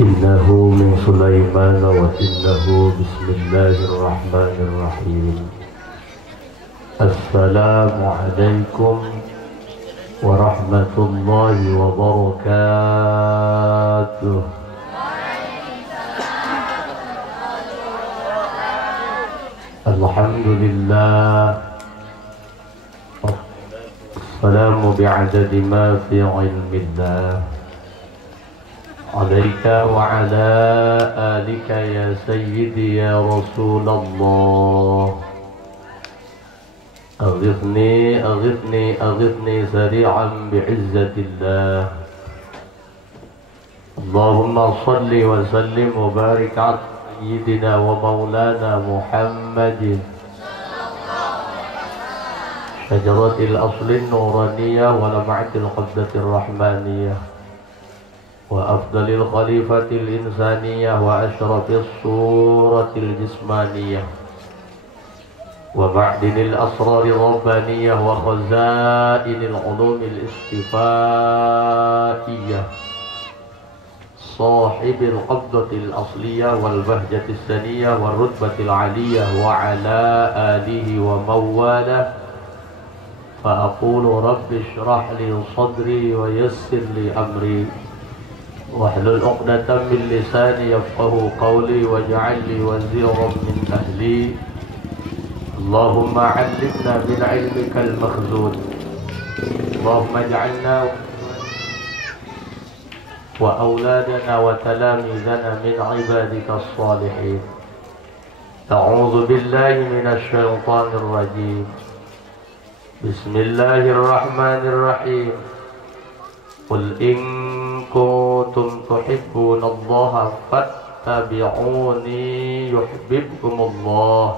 إنه من سليمان وإنه بسم الله الرحمن الرحيم. السلام عليكم ورحمة الله وبركاته. الحمد لله، السلام بعدد ما في علم الله. عليك وعلى آلك يا سيدي يا رسول الله. أغثني أغثني أغثني سريعا بعزة الله. اللهم صل وسلم وبارك على سيدنا ومولانا محمد شجرة الأصل النورانية ولمعة القبضة الرحمانية وأفضل الخليفة الإنسانية وأشرف الصورة الجسمانية ومعدن الأسرار الربانية وخزائن العلوم الاصطفائية صاحب القبضة الأصلية والبهجة الثانية والرتبة العالية وعلى آله ومواله. فأقول رب اشرح لي صدري ويسر لي أمري واحلل عقدة من لساني يفقه قولي واجعل لي وزيرا من أهلي. اللهم علمنا من علمك المخزون. اللهم اجعلنا وأولادنا وتلاميذنا من عبادك الصالحين. أعوذ بالله من الشيطان الرجيم. بسم الله الرحمن الرحيم. قل إن كنتم تحبون الله فاتبعوني يحببكم الله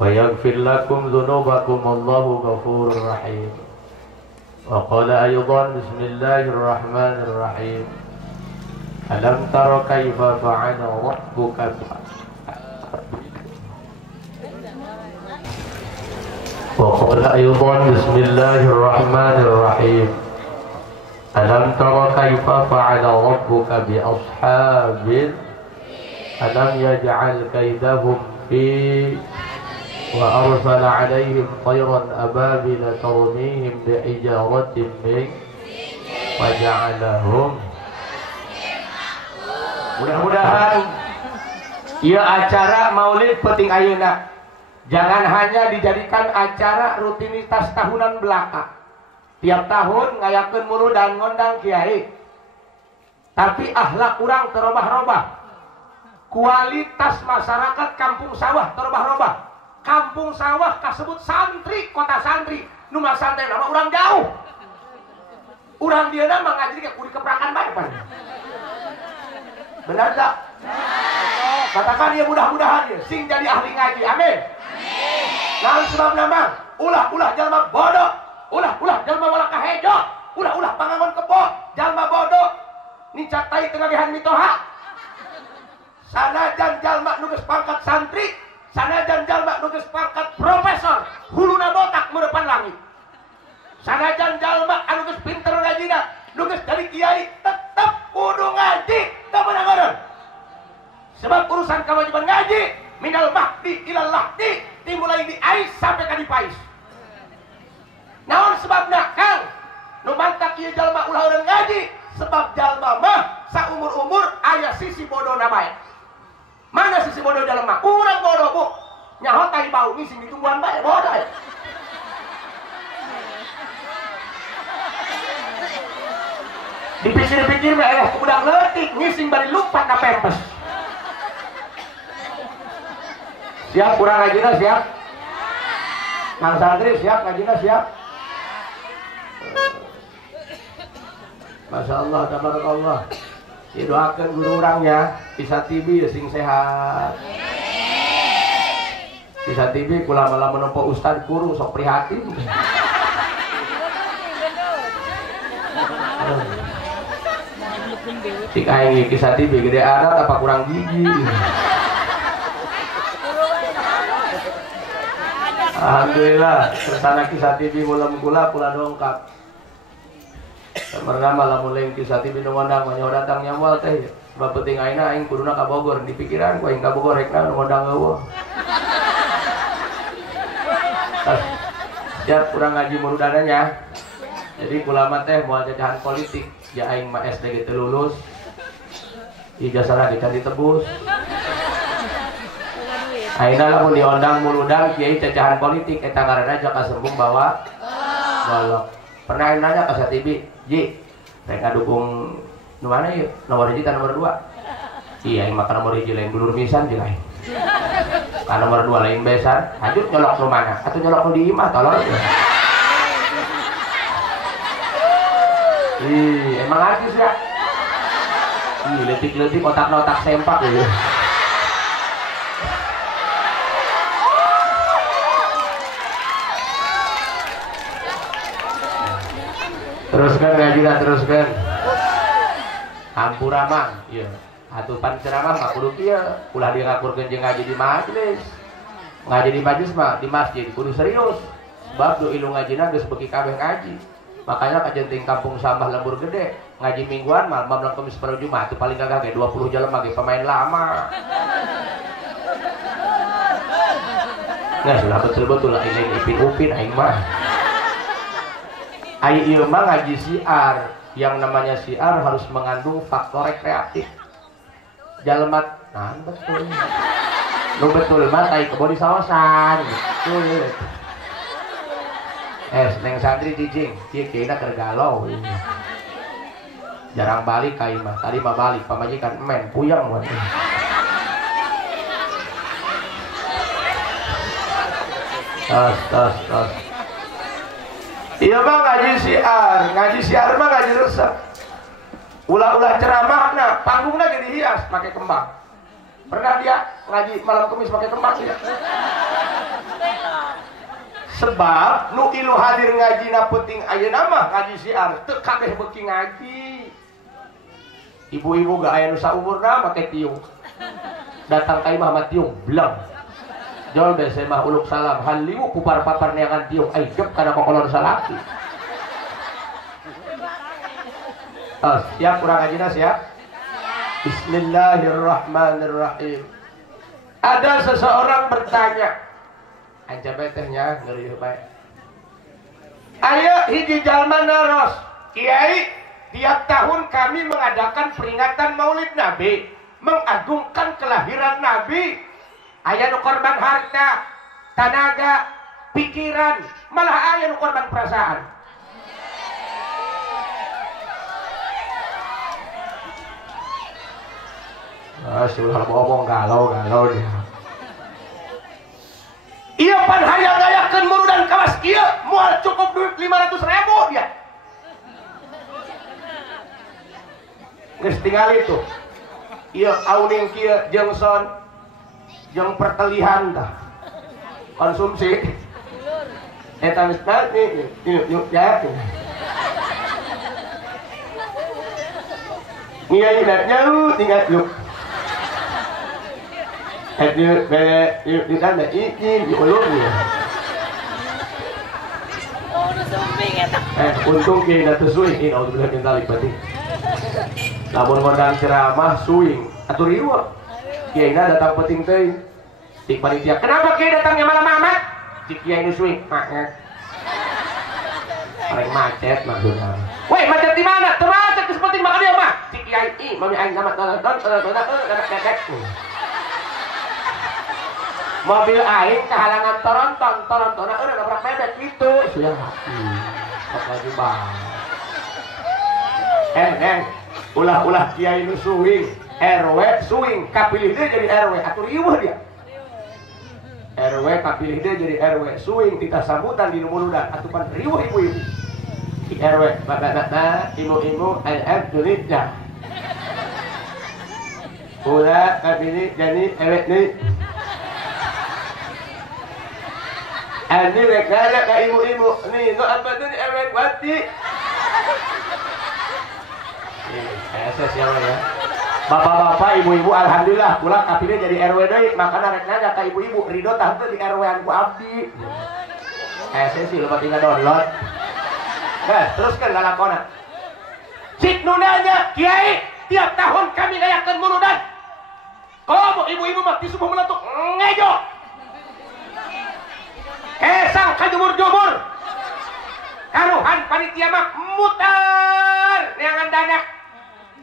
ويغفر لكم ذنوبكم الله غفور رحيم. وقال أيضا بسم الله الرحمن الرحيم. ألم تر كيف فعل ربك وقال أيضا بسم الله الرحمن الرحيم. ألم تر كيف فعل ربك بأصحاب ألم يجعل كيدهم في وأرسل عليهم طيرا أبابيل ترميهم بحجارة من وجعلهم. Mudah-mudahan ieu acara maulid penting ayeuna jangan hanya dijadikan acara rutinitas tahunan belaka. Tiap tahun ngayakeun mulu dan ngondang kiai. Tapi akhlak urang terobah-robah. Kualitas masyarakat kampung sawah terobah-robah. Kampung sawah kasebut santri, kota santri. Nu mah santri nama urang jauh. Urang dieuna mah ngajri ke kudu keprakan bae pan. Benar tak? Katakan ya mudah-mudahan ya sing jadi ahli ngaji. Amin. Naon sebab nama? Ulah jalma bodoh. Ulah jalma wala kahejo. Ulah pangangon kebo. Jalma bodoh. Nicatai tengagihan mitoha. Sanajan jalma nu geus pangkat santri, sanajan jalma nu geus pangkat profesor, huluna botak meurepan langit. Sanajan jalma anu geus pinter ngajina, nu geus jadi kiai tetep kudu ngaji, teu meunang ngeureun. Sebab urusan kewajiban ngaji minal mahdi ilal lahdi, dimulai di ais sampai ka di pais. Naon sebabna Kang? Nu mantak ieu jalma ulah urang ngaji, sebab jalma mah saumur-umur aya sisi bodona bae. Mana sisi bodoh jalma? Urang bodoh bu. Nyaho tai bau ngising ditungguan bae bodoh. Dipikir-pikir mah udah leutik ngising bari lumpat ka pempes. Siap urang ngajina siap? Kang santri siap ngajina siap? Masya Allah, tabarakallah. Didoakan guru orangnya Isa TV sing sehat. Isa TV kula malah menempo ustad kurung sok prihatin. Si kain Isa TV gede adat apa kurang gigi. Alhamdulillah, tersana Isa TV mulam kula dongkap. Pertama lamun leuwih kisati binu ngondang mah nyaho datang nyawal teh. Sebab penting ayeuna aing kuduna ka Bogor di pikiran ku aing ka Bogor rek ngondang eueuh. Siap kurang ngaji murudananya. Jadi ulama teh moal jajahan politik, ya aing mah SD teu lulus. Ijazah kita ditebus. Ayeuna lamun diondang muludang kiai jajahan politik eta ngaranna jaka sembung bawa golok. Pernah aing nanya ka Satibi, "Ji, rek ngadukung nu mana ieu? Nomor 1 ka nomor 2?" Iya, aing mah ka nomor 1 lain dulur pisan jeung aing. Ka nomor 2 lain besan, lanjut nyolok nu mana? Atuh nyolok nu di imah tolong. Ih, emang artis ya? Ih, letik-letik otak-otak sempak ya. Teruskan ngaji lah, teruskan. Hampura mang, iya. Atupan ceramah mah kudu kieu, ulah ngakurkeun jeung ngaji di majelis. Ngaji di majelis mah di masjid kudu serius. Sebab do ilu ngajina geus beuki kabeh ngaji. Makanya kajenting kampung sampah lembur gede ngaji mingguan mah malam Kamis pada Jumat itu paling gagah ge 20 jelema ge pemain lama. Nah, sudah betul-betul lah ini upin-upin aing mah. Ai ieu mah ngaji siar. Yang namanya siar harus mengandung faktor rekreatif. Jalma nah betul. Lu betul mah tai kebo di sawasan gitu. Neng santri cicing, kieu-kieuna keur galau. Jarang balik ka imah. Tadi mah balik pamajikan emen puyeng buat. Tas. Iya mah ngaji siar mah ngaji resep. Ulah-ulah ceramahna, panggungna ge dihias pakai kembang. Pernah dia ngaji malam Kamis pakai kembang ya? Sebab nu ilu hadir ngaji na penting ayeuna mah ngaji siar teu kabeh beuki ngaji. Ibu-ibu gak aya nu saumurna make tiung. Datang ka imah mah tiung blang. Jol bese mah uluk salam haliwu kupar papar neangan tiung ai gep kana kokolor salaki. Siap kurang ngajina siap? Bismillahirrahmanirrahim. Ada seseorang bertanya, anca betehnya ngeri bae. Ayo hiji jalma naros, Kiai, tiap tahun kami mengadakan peringatan Maulid Nabi, mengagungkan kelahiran Nabi. Aya nu korban harta, tenaga, pikiran, malah aya nu korban perasaan. Sudah ngomong galau dia. Iya pan hayang ngayakeun murudan kawas kieu moal cukup duit 500.000 dia. Geus tingali tuh. Ieu auning kieu jeung son jeung perkelihan tah. Konsumsi. Eta geus yuk ya. Ngieu nyaut tinggal yuk. Yuk kan ini diulur ya. Oh, udah sumbing ya tak. Untung kiai na teu suing, ini udah minta lipati. Lamun ngondang ceramah suing, atuh riwa. Kiai na datang penting teh. Tik panitia, kenapa kiai datangnya malam amat? Cik kiai nu suing, macet. Paling macet maksudnya. Woi, macet di mana? Termacet seperti makan dia mah. Cik kiai, mami aing amat mobil aing kehalangan torontona nabrak bebek gitu sudah lagi bang ulah kiai nu suing RW suing kapilih dia jadi RW atur riweuh dia RW kapilih dia jadi RW suing kita sambutan di numuludan atupan riweuh ibu-ibu di RW bapak-bapak ibu-ibu duitnya ulah kapilih jadi ewek nih. Ini rekaya ka ibu-ibu. Nih, no apa tuh ewek wati. Saya siapa ya? Bapak-bapak, ibu-ibu, alhamdulillah pulang kapilnya jadi RW deui, makana rek nanya ka ibu-ibu, ridho tah teu di RW-an ku abdi. Saya sih lupa tinggal download. Teruskan lalakona. Cik nunanya, Kiai, tiap tahun kami ngayakeun muludan. Kalau ibu-ibu mah disubuh meletuk ngejo. Hesang kajumur-jumur. Karuhan panitia mah mutar neangan dana.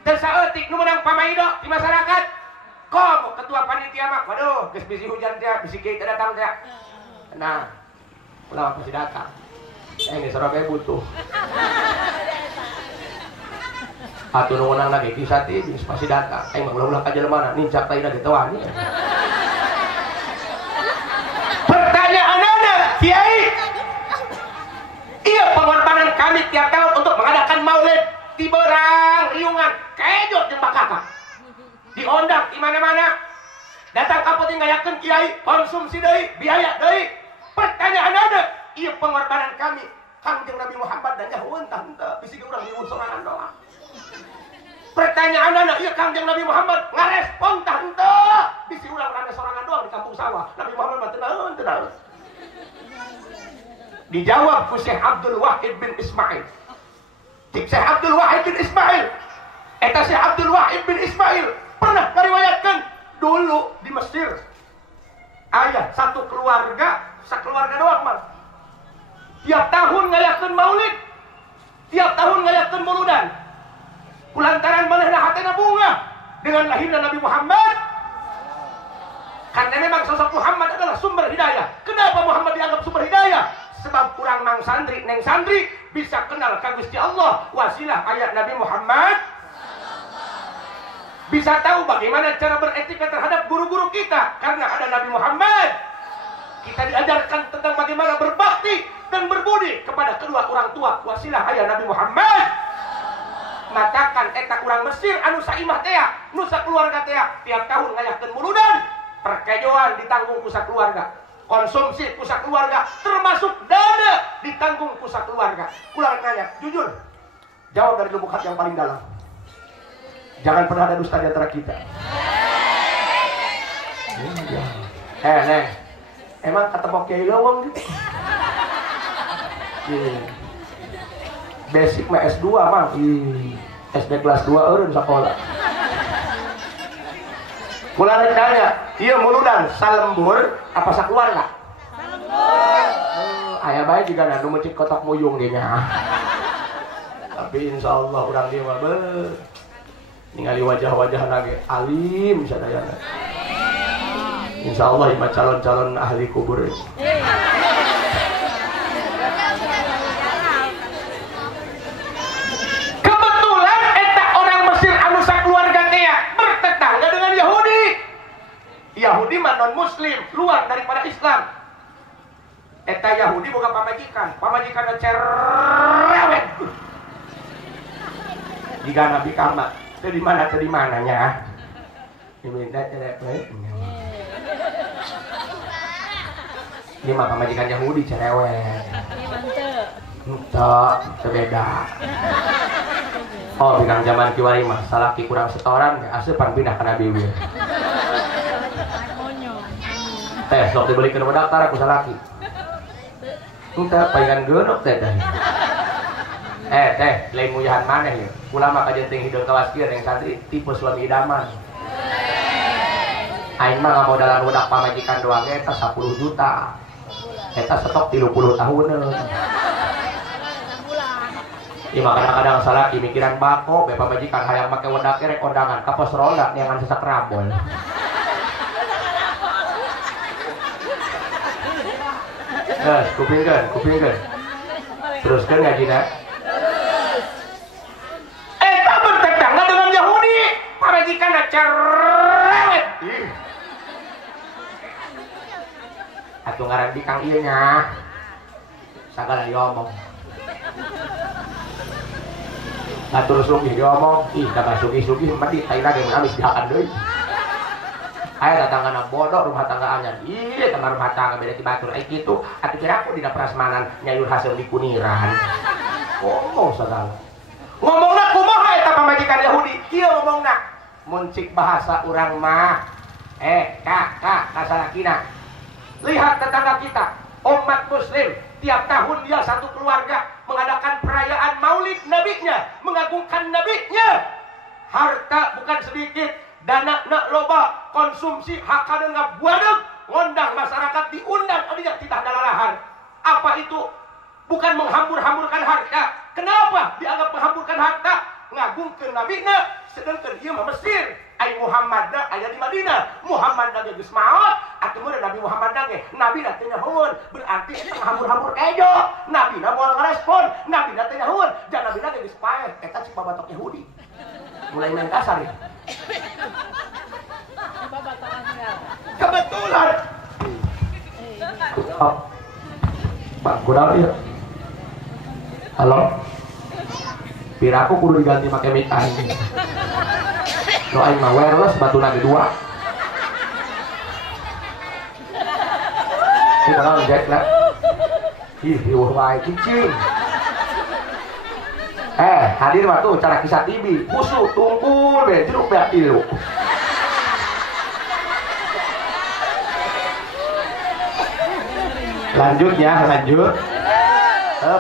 Teu saeutik nu meunang pamaido di masyarakat. Komo ketua panitia mah, waduh, geus bisi hujan teh, bisi kiai teh datang teh. Nah, ulah pasti datang. Ini sorok butuh. Atuh nu meunang lagi kisah teh pasti datang. Aing mah ulah-ulah ka jelema nincak teh lagi teu wani. Pertanyaanna, Kiai, iya pengorbanan kami tiap tahun untuk mengadakan maulid di Berang, Riungan, Kejot jeung Bakaka. Diondang di mana-mana. Datang ka peuting ngayakeun Kiai, konsumsi deui, biaya deui. Pertanyaanna, iya pengorbanan kami Kangjeng Nabi Muhammad dan nyaho entah bisi urang di sorangan doang. Pertanyaanna, iya Kangjeng Nabi Muhammad ngarespon tah henteu bisi urang rame sorangan doang di kampung sawah. Nabi Muhammad mah teu naon. Dijawab ku Syekh Abdul Wahid bin Ismail. Syekh Abdul Wahid bin Ismail. Eta Syekh Abdul Wahid bin Ismail pernah ngariwayatkeun dulu di Mesir. Aya satu keluarga, sakeluarga doang mah. Tiap tahun ngayakeun maulid. Tiap tahun ngayakeun muludan. Kulantaran manehna hatena bunga dengan lahirnya Nabi Muhammad. Karena memang sosok Muhammad adalah sumber hidayah. Kenapa Muhammad dianggap sumber hidayah? Sebab kurang mang santri, neng santri bisa kenal ka Gusti Allah wasilah ayat Nabi Muhammad. Bisa tahu bagaimana cara beretika terhadap guru-guru kita karena ada Nabi Muhammad. Kita diajarkan tentang bagaimana berbakti dan berbudi kepada kedua orang tua wasilah ayat Nabi Muhammad. Matakan eta urang Mesir anu saimah teh, nu sakeluarga teh tiap tahun ngayakeun muludan, perkejoan ditanggung ku sakeluarga. Konsumsi ku sakeluarga termasuk dana ditanggung ku sakeluarga. Kula nanya, jujur. Jawab dari lubuk hati yang paling dalam. Jangan pernah ada dusta di antara kita. Neng. Emang ketemu Kiai Lawang gitu? Basic mah S2 mah. SD kelas 2 eureun sakola. Kula nanya, ieu muludan salembur apa sakeluarga? Salembur. Aya bae juga nu mencik kotak muyung dinya. Tapi insyaallah urang dieu mah ningali wajah-wajah lagi alim sadayana. Insyaallah imah calon-calon ahli kubur. Kebetulan eta orang Mesir anu sakeluarga teh bertetangga dengan Yahudi. Yahudi mah non muslim, luar daripada Islam. Eta Yahudi boga pamajikan cerewet. Jika Nabi Muhammad teu di mana nya. Diminta cerewet. Ini mah pamajikan Yahudi cerewet. Entah, beda. Oh, bilang zaman kiwari mah salaki kurang setoran, asupan pindah ke Nabi Wil. Teh, sok dibelikan nama daftar aku salaki. Entah, palingan genok teh dah. Teh, lain mujahan mana ya? Ulama kajenting hidup kawas kieu yang santri tipe suami idaman. Aing mah ngamodalan budak pamajikan doang eta 10 juta. Eta stok 30 tahun. Ima kadang-kadang salah dimikiran bako, bepa majikan hayang make wedak rek kondangan ka pos roda neangan sesak rabol. Kupingkeun. Teruskeun ngajina. Eta bertetangga dengan Yahudi, pamajikan cerewet. Atuh ngaran di kang ieu nya. Sagala diomong. Ngatur sugih diomong, ih da sugih-sugih mah di taina ge habis dihakan deui. Aya datangan bodoh rumah tangga anyar. Ieu tangga rumah tangga beda ti batur ai kitu, atuh kira aku dina prasmanan nyayur hasil di kuniran. Ngomong sagala. Ngomongna kumaha eta pamajikan Yahudi? Kieu ngomongna. Mun cik bahasa urang mah, kak kasalakina. Lihat tetangga kita, umat muslim, tiap tahun dia satu keluarga mengadakan perayaan maulid nabinya, mengagungkan nabinya. Harta bukan sedikit, dana nak loba, konsumsi hakana ngabuadeg, ngondang masyarakat diundang adinya titah dalalahan. Apa itu? Bukan menghambur-hamburkan harta. Kenapa dianggap menghamburkan harta? Ngagungkeun nabina, sedangkan ieu mah Mesir. Ai Muhammad aya di Madinah. Muhammad ge geus maot, atuh meureun Nabi Muhammad ge nabi teh nyahoeun, berarti eta ngahambur-hambur ejo. Nabi moal ngarespon, nabi teh nyahoeun, jan nabi ge geus paeh, eta cik babatok Yahudi. Mulai main kasar ya. Kebetulan. Oh. Pak Kudaw ya. Halo. Piraku kudu diganti make mic aing. No aing mah wireless batuna kedua. Kita kan jack lah. Ih, wah wae cicing. Hadir mah tuh cara kisah TV. Khusus tungkul be jeruk be tilu. Lanjut ya, lanjut.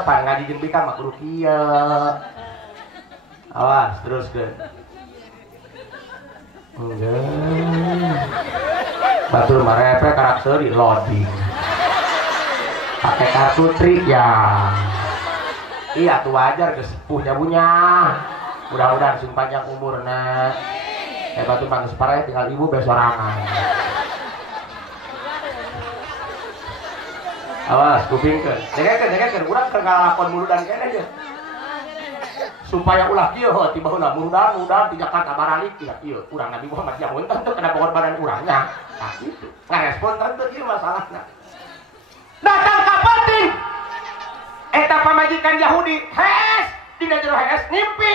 Pan ngaji jeung pikan mah kudu kieu. Awas, teruskeun. Batur marepe karakter di loading. Pakai kartu trik ya. Iya tuh wajar kesepuh jabunya. Mudah-mudahan sing panjang umurna. Batur mangis parah tinggal ibu besorangan. Awas kupingkeun. Dengekeun urang keur ngalakon mulu dan kene ya. Supaya ulah kieu tibaheuna mudah-mudahan di Jakarta baralik ya kieu urang Nabi Muhammad jamun tentu kena pengorbanan urangnya. Nah kitu. Ngarespon tentu ieu masalahna. Datang ka penting. Eta pamajikan Yahudi hees dina jero hees ngimpi.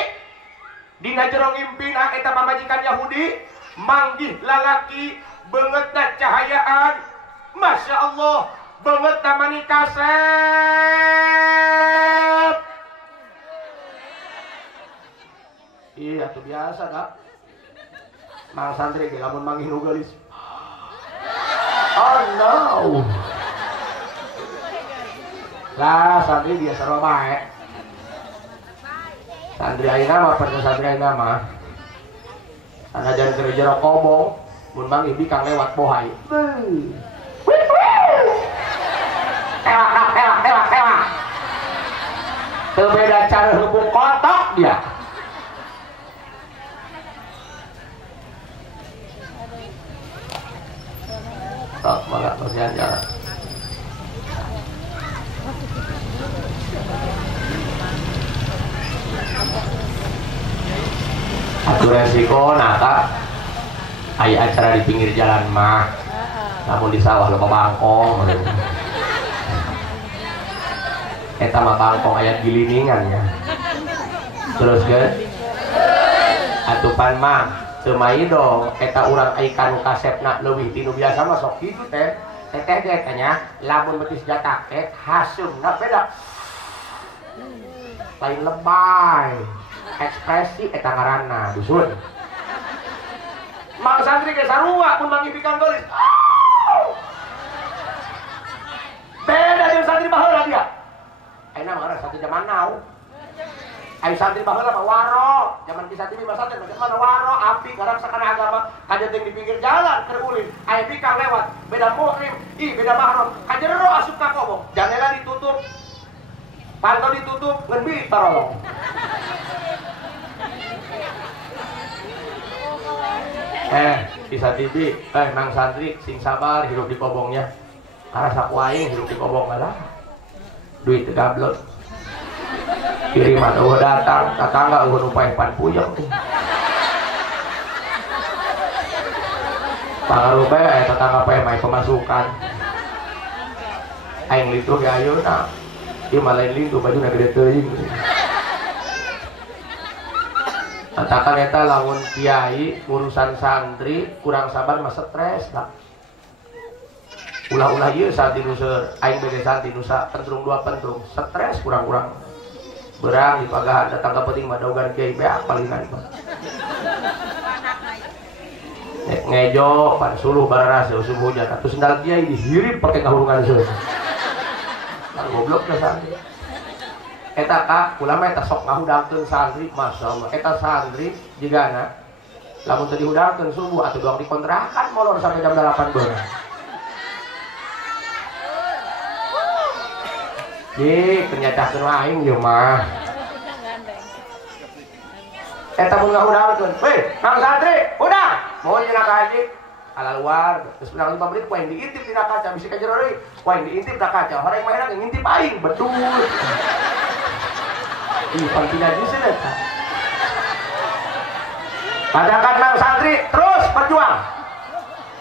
Dina jero ngimpina eta pamajikan Yahudi manggih lalaki beungeutna cahayaan. Masya Allah beungeutna mani kasep. Iya tuh biasa dah. Mang santri ge lamun manggih nu geulis. Oh no. Lah santri dia sarua bae. Santri ayeuna mah pernah santri ayeuna mah. Sanajan keur jero kobong, mun manggih bikang lewat bohai. Tewak. Teu beda cara hubung kotok dia. Tak malah berjalan-jalan. Atuh resiko nata aya acara di pinggir jalan mah. Namun di sawah loba bangkong. Eta mah bangkong aya giliningan ya. Terus ke atuh pan mah semai dong, eta urang ikan kasepna leuwih tinu biasa mah sok kitu teh. Teteh ge tanya, lamun betis jatak teh haseumna beda. Lain lebay. Ekspresi eta ngaranna dusun. Mang santri ge sarua mun manggih pikan geulis. Beda jeung santri baheula dia. Ayeuna mah satu zaman now. Ayo santri baheula mah waro, zaman kisah TV mah santri mana waro, api garang sakana agama, kajeteng di pinggir jalan keur ulin, aya pikang lewat, beda muhrim, beda mahram, kajero asup ka kobong, jendela ditutup, pantau ditutup, ngan bilik tarolong. Kisah TV, Mang santri sing sabar hidup di kobongnya, karena saku aing hidup di kobong lah, duit gablot. Kiriman eueuh datang, tetangga eueuh nu paeh pan puyeng. Pangarupe aya tetangga paeh main pemasukan. Aing lituh ge ayeuna. Ieu mah lain lituh bajuna gede teuing. Katakan eta lamun kiai urusan santri kurang sabar mah stres dah. Ulah-ulah ieu saat dinu aing bege santri nu pentrung dua pentrung, stres kurang-kurang. Berang di pagahan datang ke penting mah daugan kiai beak palingan mah. Ngejo pan suluh bararase usum hujan atuh sendal kiai dihirip pakai kahurungan seus. Kan goblok ka santri. Eta kak, ulama eta sok ngahudangkeun santri, masya Allah. Eta santri jigana, lamun teu dihudangkeun subuh atuh doang dikontrakan molor sampai jam 8 beunang. Ternyata aing ieu mah. Eta mun ngahudangkeun, "Weh, Kang santri, udah, mau cenah ka haji." Ala luar, terus bilang 5 menit poin diintip tina kaca, bisi ka jero deui. Poin diintip ka kaca, horeng mah enak ngintip aing, betul. Ih, pantina jisi eta. Padahal Kang santri terus berjuang.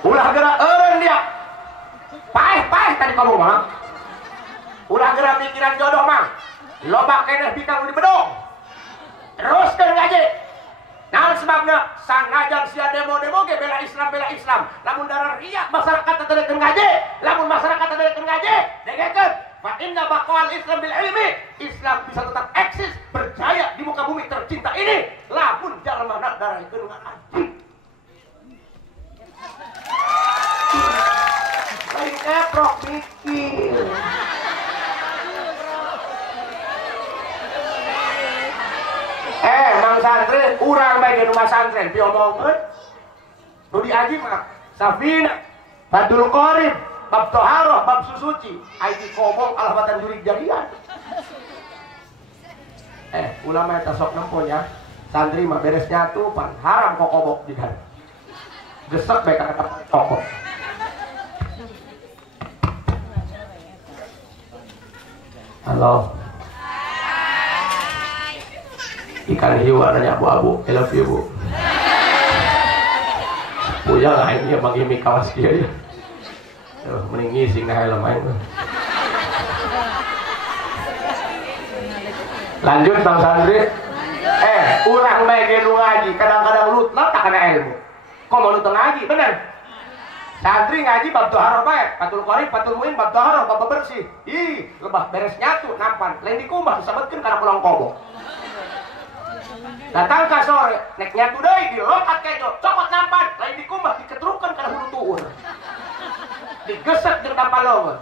Ulah gerak eureun dia. Paeh tadi kamu mah. Ulah gerak pikiran jodoh mah. Loba keneh bikang di bedong. Teruskeun ngaji. Naon sebabna sanajan sia demo-demo ge bela Islam. Lamun darah riak masyarakat teu dekeun ngaji, lamun masyarakat teu dekeun ngaji, dengekeun fa inna baqal Islam bil ilmi. Islam bisa tetap eksis berjaya di muka bumi tercinta ini lamun jalmana darahkeun ngaji. Lain eprok mikir. Mang santri, urang bae di rumah santri, diomongkeun. Nu diaji mah Safina, Badul Qorib, bab toharoh, bab susuci, aidi kobong alhamatan jurig jadian. Ulama eta sok nemponya, santri mah beres nyatu pan haram kok kobok digan. Gesek bae ka kata toko. Halo. Ikan hiu warnanya abu-abu, I love you, Bu. Punya lah ini yang menggimi kawas dia ya. Mending ngising nah helm aing. Lanjut Bang Sandri. Urang bae ge nu ngaji, kadang-kadang lutlat tak kana ilmu. Kok mau nu teu ngaji, bener? Santri ngaji bab toharoh bae, Fathul Qorib, Fathul Muin, bab toharoh, bab bersih. Ih, lebah beres nyatu nampan, lain dikumbah disebutkeun kana pulang kobok. Datang ka sore, nek nyatu deui dilokat kejo, copot nampan, lain dikumbah diketrukeun kana hulu tuur. Digesek jeung tampalong.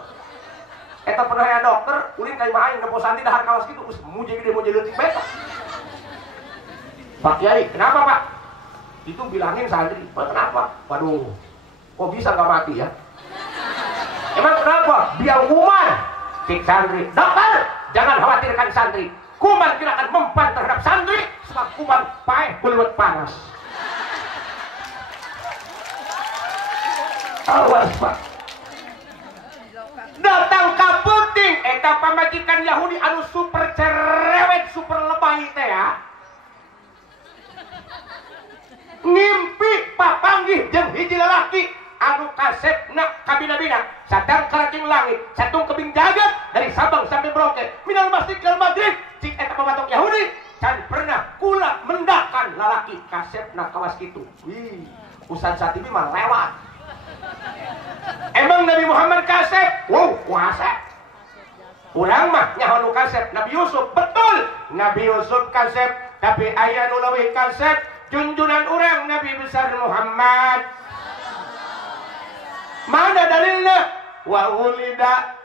Eta pernah aya dokter, ulin ka imah aing nempo santri dahar kawas kitu, geus muje gede muje leutik beta. Pak Kiai, kenapa Pak? Itu bilangin santri, kenapa? Waduh, kok bisa nggak mati ya? Emang kenapa? Biar kuman. Cik santri, dokter, jangan khawatirkan santri. Kuman tidak akan mempan terhadap santri sebab kuman paeh beluet panas. Awas Pak. Datang ka puting eta pamajikan Yahudi anu super cerewet, super lebay teh ya. Ngimpi papanggih jeung hiji lalaki anu kasepna kabina-bina sadang karating langit satung kebing jagat dari Sabang sampai Merauke minal masjid ke maghrib. Cik eta pamatok Yahudi can pernah kula mendakan lalaki kasepna kawas kitu. Wih, Ustaz Satibi mah lewat. Emang Nabi Muhammad kasep? Wow, kuasa. Urang mah nyaho nu kasep Nabi Yusuf, betul. Nabi Yusuf kasep, tapi aya nu leuwih kasep junjunan urang Nabi besar Muhammad. Mana dalilnya? Wa ulida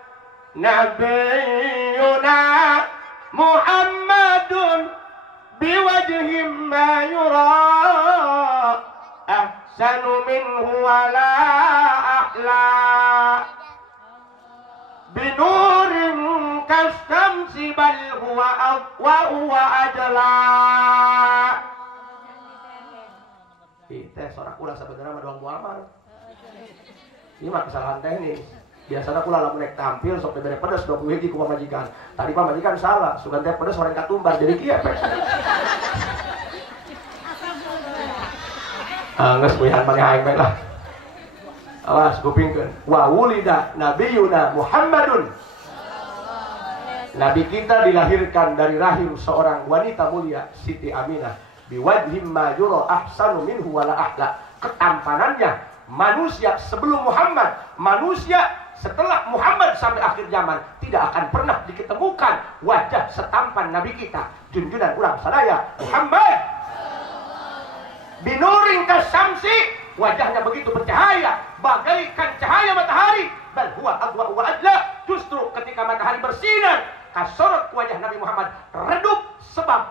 nabiyuna Muhammadun biwajhim ma yura ahsanu minhu wa la ahla binurin kasyamsi bal huwa ajla. Teh sorak ulah sabenerna mah doang muamal. Ini mah kesalahan teknis. Biasanya kula lamun nek tampil sok bebere pedes 20 hiji ku pamajikan. Tadi pamajikan salah, sugan teh pedes orang katumbar jadi kieu pe. Geus puyahan maneh aing bae lah. Awas kupingkeun. Wa wulida nabiyuna Muhammadun. Nabi kita dilahirkan dari rahim seorang wanita mulia Siti Aminah. Biwajhim ma yura ahsanu minhu wala ahla. Ketampanannya manusia sebelum Muhammad, manusia setelah Muhammad sampai akhir zaman tidak akan pernah diketemukan wajah setampan Nabi kita junjunan urang sadaya Muhammad. Binuring kasyamsi, wajahnya begitu bercahaya bagaikan cahaya matahari. Bal huwa adwa wa adla, justru ketika matahari bersinar kasorot wajah Nabi Muhammad redup sebab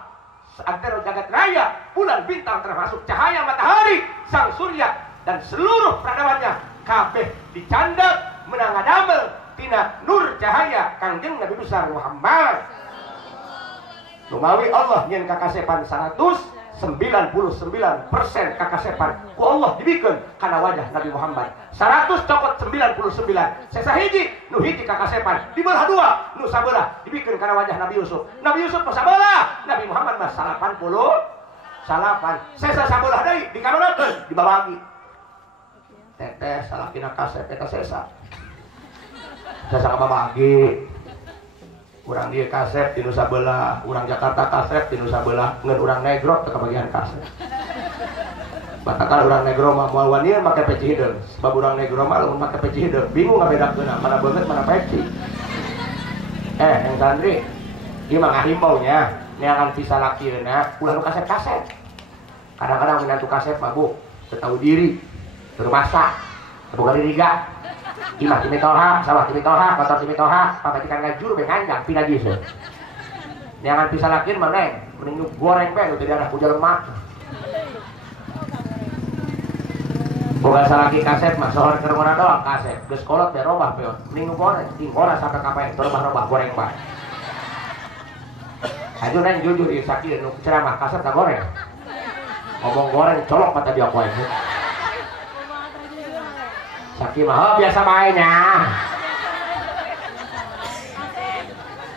seantero jagat raya bulan bintang termasuk cahaya matahari sang surya dan seluruh peradabannya kabeh dicandak menangadamel tina nur cahaya kangjeng Nabi besar Muhammad. Lumawi Allah nyen kakasepan 199% kakasepan ku Allah dibikin karena wajah Nabi Muhammad 100 cokot 99 sesa hiji nu hiji kakasepan dibelah dua nu sabelah dibikin karena wajah Nabi Yusuf mah sabelah Nabi Muhammad mah 80 sesa sabelah deui dikanonakeun dibabagi teteh salakina kasep eta sesa kababagi urang dia kasep di Nusa Belah, urang Jakarta kasep di Nusa Belah, ngan urang negro teu kabagian kasep. Batakan urang negro mah moal wanieu make peci hideung, sebab urang negro mah lamun make peci hideung bingung ngabedakeunna mana beungeut mana peci. Yang santri, ieu mah ngahimbaunya, neangan pisalakieuna ulah nu kasep-kasep. Kadang-kadang menantu kasep mah Bu, teu tahu diri, teu masak, teu boga diriga. Imah timitoha, sawah timitoha, kotor timitoha, pametikan ngajur be nganjang pinajis. Neangan pisalakin mah neng, mending goreng bae teu darah ku lemak. Boga salaki kasep mah sohor keur ngora doang kasep, geus kolot teh robah peot. Mending goreng, ting ora sampe kapae teu robah goreng bae. Ayo neng jujur ieu sakieu nu ceramah kasep tak goreng. Ngomong goreng colok mata dia kuae. Saki mah biasa mainnya.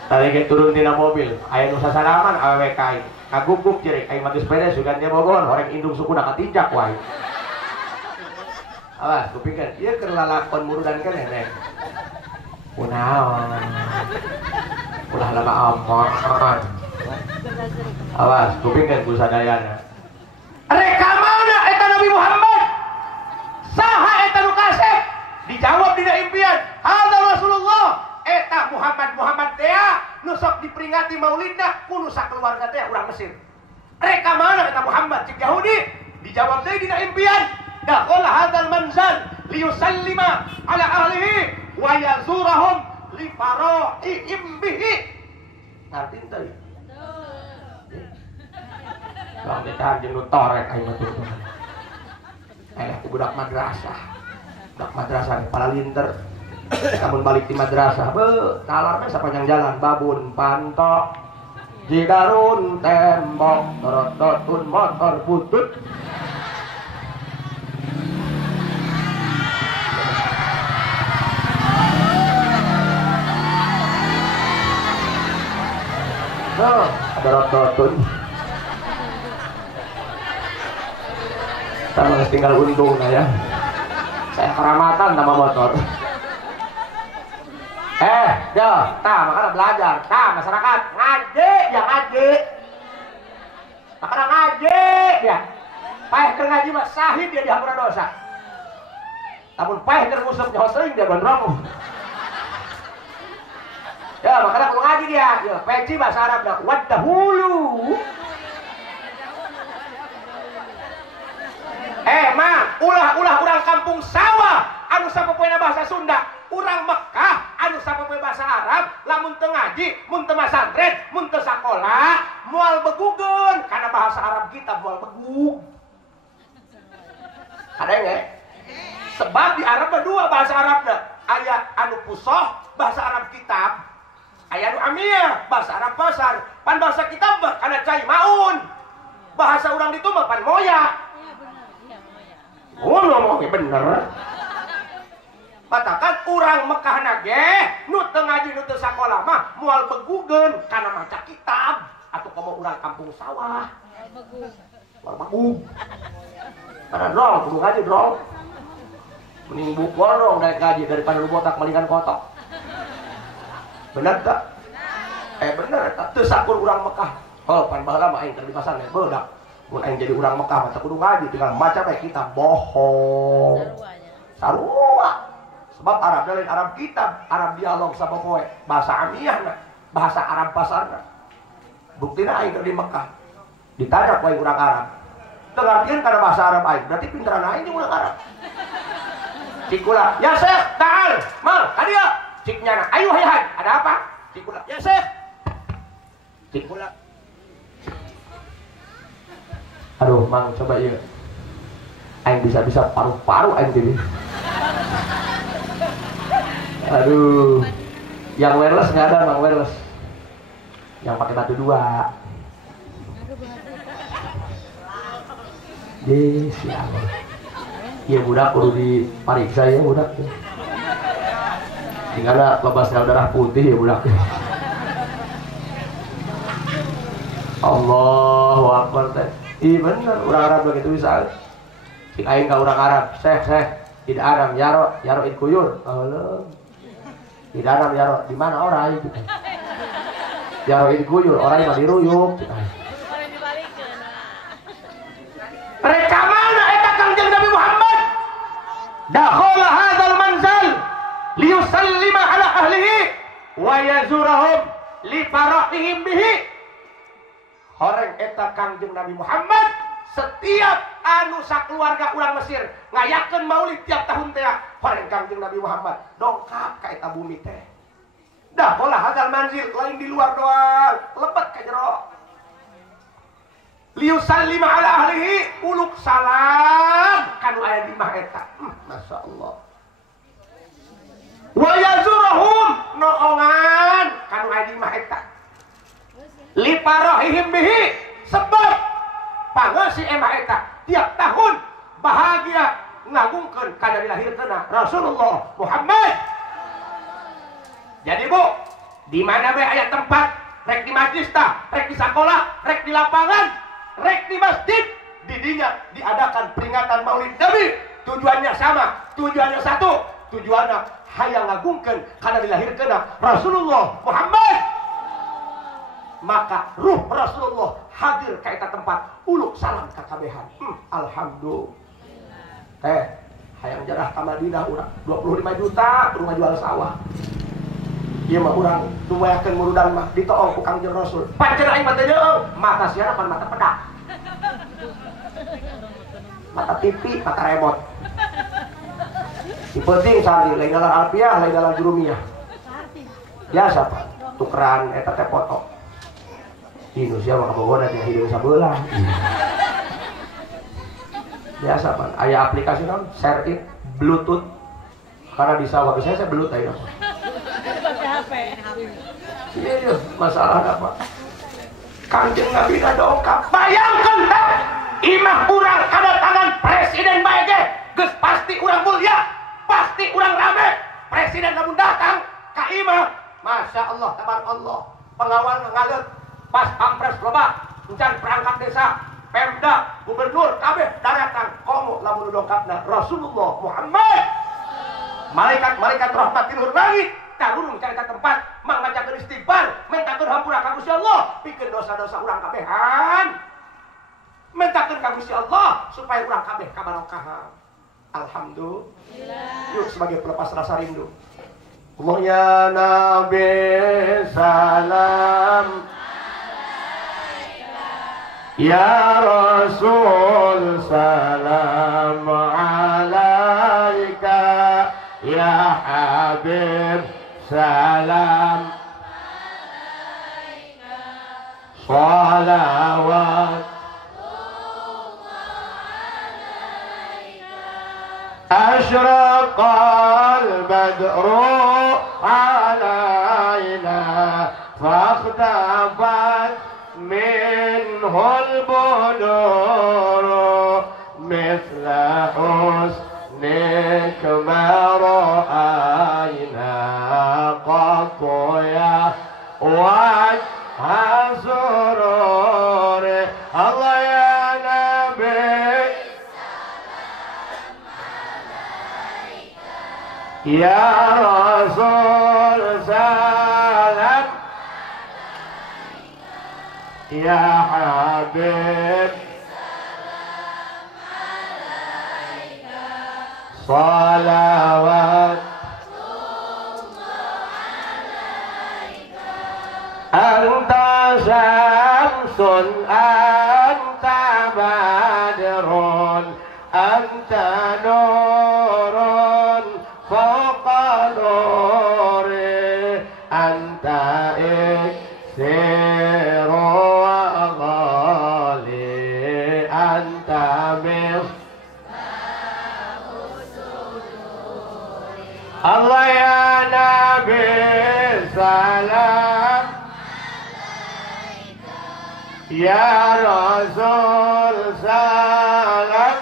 Tadi kita turun tina mobil, aya nu sasalaman awewe kai. Kaguguk cerik aing mah geus beres sugan dia Bogor, horeng indung sukuna katinjak wae. Awas, kupikeun ieu keur lalakon murudan keneh neng. Kunaon? Ulah lama omong. Awas, kupikeun ku sadayana. Reka mana eta Nabi Muhammad? Saha eta nu kasep? Dijawab dina impian. Hadza Rasulullah. Eta Muhammad teh nu sok diperingati maulidna ku nu sakeluarga teh urang Mesir. Reka mana eta Muhammad cik Yahudi? Dijawab deui dina impian. Dakhala hadzal manzal liyusallima ala ahlihi wa yazurahum li faraihim bihi. Ngarti teu? Bang ditahan jeung nu torek aing mah tuh. Budak madrasah kepala linter kamu balik di madrasah talarnya sepanjang jalan babun pantok jidarun tembok torototun motor butut ada rototun sama tinggal untung ya. Saya keramatan sama motor. Makanya belajar. Masyarakat ngaji, ya ngaji. Makanya ngaji dia. Paeh keur ngaji mah sahid dia dihampura dosa. Namun paeh keur nguseup nyaho teuing dia gondrong. Ya, makanya kudu ngaji dia. Ya, peci bahasa Arabna wadahulu. Ulah urang kampung sawah anu sapopoena bahasa Sunda, urang Mekah anu sapopoe bahasa Arab, lamun teu ngaji, mun teu masantren, mun teu sakola, moal begugeun karena bahasa Arab kita moal begug. Ada nggak? Sebab di Arab ada dua bahasa Arabna, aya anu pusoh bahasa Arab kitab, aya anu amiyah bahasa Arab pasar. Pan bahasa kitab kana cai maun. Bahasa urang ditu mah pan moya. Ngomongnya bener. Katakan urang Mekah nage nu teu ngaji nu teu sakola mah moal begugeun kana maca kitab atuh komo urang kampung sawah. Moal begug. Karena drol kudu ngaji drol. Mending bukol dong dari ngaji daripada lu botak malingan kotok. Bener tak? Bener tak? Teu sakur urang Mekah. Oh pan baheula mah aing keur di pasar nih bedak. Mun aing jadi urang Mekah mah kudu ngaji tinggal maca bae kita bohong. Sarua. Sebab Arab lain Arab kitab, Arab dialog sapopoe, bahasa amiyahna, bahasa Arab pasarna. Buktina aing di Mekah. Ditanya ku aing urang Arab. Teu ngartieun kana bahasa Arab aing, berarti pinteran aing urang Arab. Cikula, ya Syekh, ta'al, mal, hadia. Ciknya, ayo hayhan, ada apa? Cikula, ya Syekh, Aduh, Mang coba ya. Aing bisa paru-paru aing gini. Aduh. Yang wireless nggak ada, Mang wireless. Yang pakai batu dua. Siap. Iya budak perlu dipariksa ya budak. Tinggal bebasnya darah putih ya budak. Allahu Akbar teh. Iya bener, orang Arab begitu bisa. Cik aing ka orang Arab, Syekh, tidak Arab, yaro kuyur. Allah. Tidak Arab yaro, di mana orang itu? Yaro kuyur, orang yang diruyuk. Mereka mana eta Kangjeng Nabi Muhammad? Dakhala hadzal manzal liyusallima ala ahlihi wa yazurahum li farahihim bihi. Horeng eta Kangjeng Nabi Muhammad setiap anu sakeluarga urang Mesir ngayakeun maulid tiap tahun teh horeng Kangjeng Nabi Muhammad dongkap ka eta bumi teh. Dah pola hadzal manzil lain di luar doang, lebet ka jero. Liusallima ala ahlihi uluk salam kanu aya di mah eta. Masyaallah. Wa yazurahum noongan kanu aya di mah eta. Li parahihim bihi sebab pangeus si emah eta tiap tahun bahagia ngagungkeun kana dilahirkeunna Rasulullah Muhammad. Jadi Bu, di mana we aya tempat rek di majlis tah, rek di sakola, rek di lapangan, rek di masjid, di dinya diadakan peringatan Maulid Nabi. Tujuannya sama, tujuannya satu, tujuannya hayang ngagungkeun kana dilahirkeunna Rasulullah Muhammad. Maka ruh Rasulullah hadir ke eta tempat uluk salam ka kabehan. Alhamdulillah. Hayang jarah ka Madinah urang 25 juta kudu ngajual sawah. Ieu mah urang dumayakeun murudan mah ditoong ku Kangjeng Rasul. Pancen aing mah teh mata siana pan mata pedak. Mata TV, mata remote. Penting sari lain dalam alfiah, lain dalam jurumiyah. Biasa Pak, tukeran eta teh foto. Indonesia mah kabogohan tina hideung sabelah. Biasa Pak, aya aplikasi naon? Share it, Bluetooth. Karena di sawah saya Bluetooth aja. Pakai HP. Iya, masalah apa? Kangjeng Nabi dongkap. Bayangkan teh, imah urang kedatangan presiden bae geus pasti urang mulia, pasti urang rame. Presiden lamun datang ka imah, Masya Allah, tabarakallah. Pengawal ngalet, pas pampres loba, encan perangkat desa, Pemda, gubernur, kabeh daratan komo lamun dongkapna Rasulullah Muhammad. Malaikat-malaikat rahmat tiluhur langit tarurung ka eta tempat mangajakeun istighfar, mentakeun hampura ka Gusti Allah, pikeun dosa-dosa urang kabehan. Mentakeun ka Gusti Allah supaya urang kabeh kabarokahan. Alhamdulillah. Yuk sebagai pelepas rasa rindu. Allah ya Nabi salam ya Rasul salam alaika ya Habib salam alaika salawat asyraqal badru alaina fakhtafat minhul budur mithla husnik ma ra'ayna qattu ya wajha sururi Allah ya Nabi ya Rasul salam ya Habib salawat anta syamsun anta badrun anta nurun fawqa nuri anta iksir Allah ya Nabi salam, ya Rasul salam,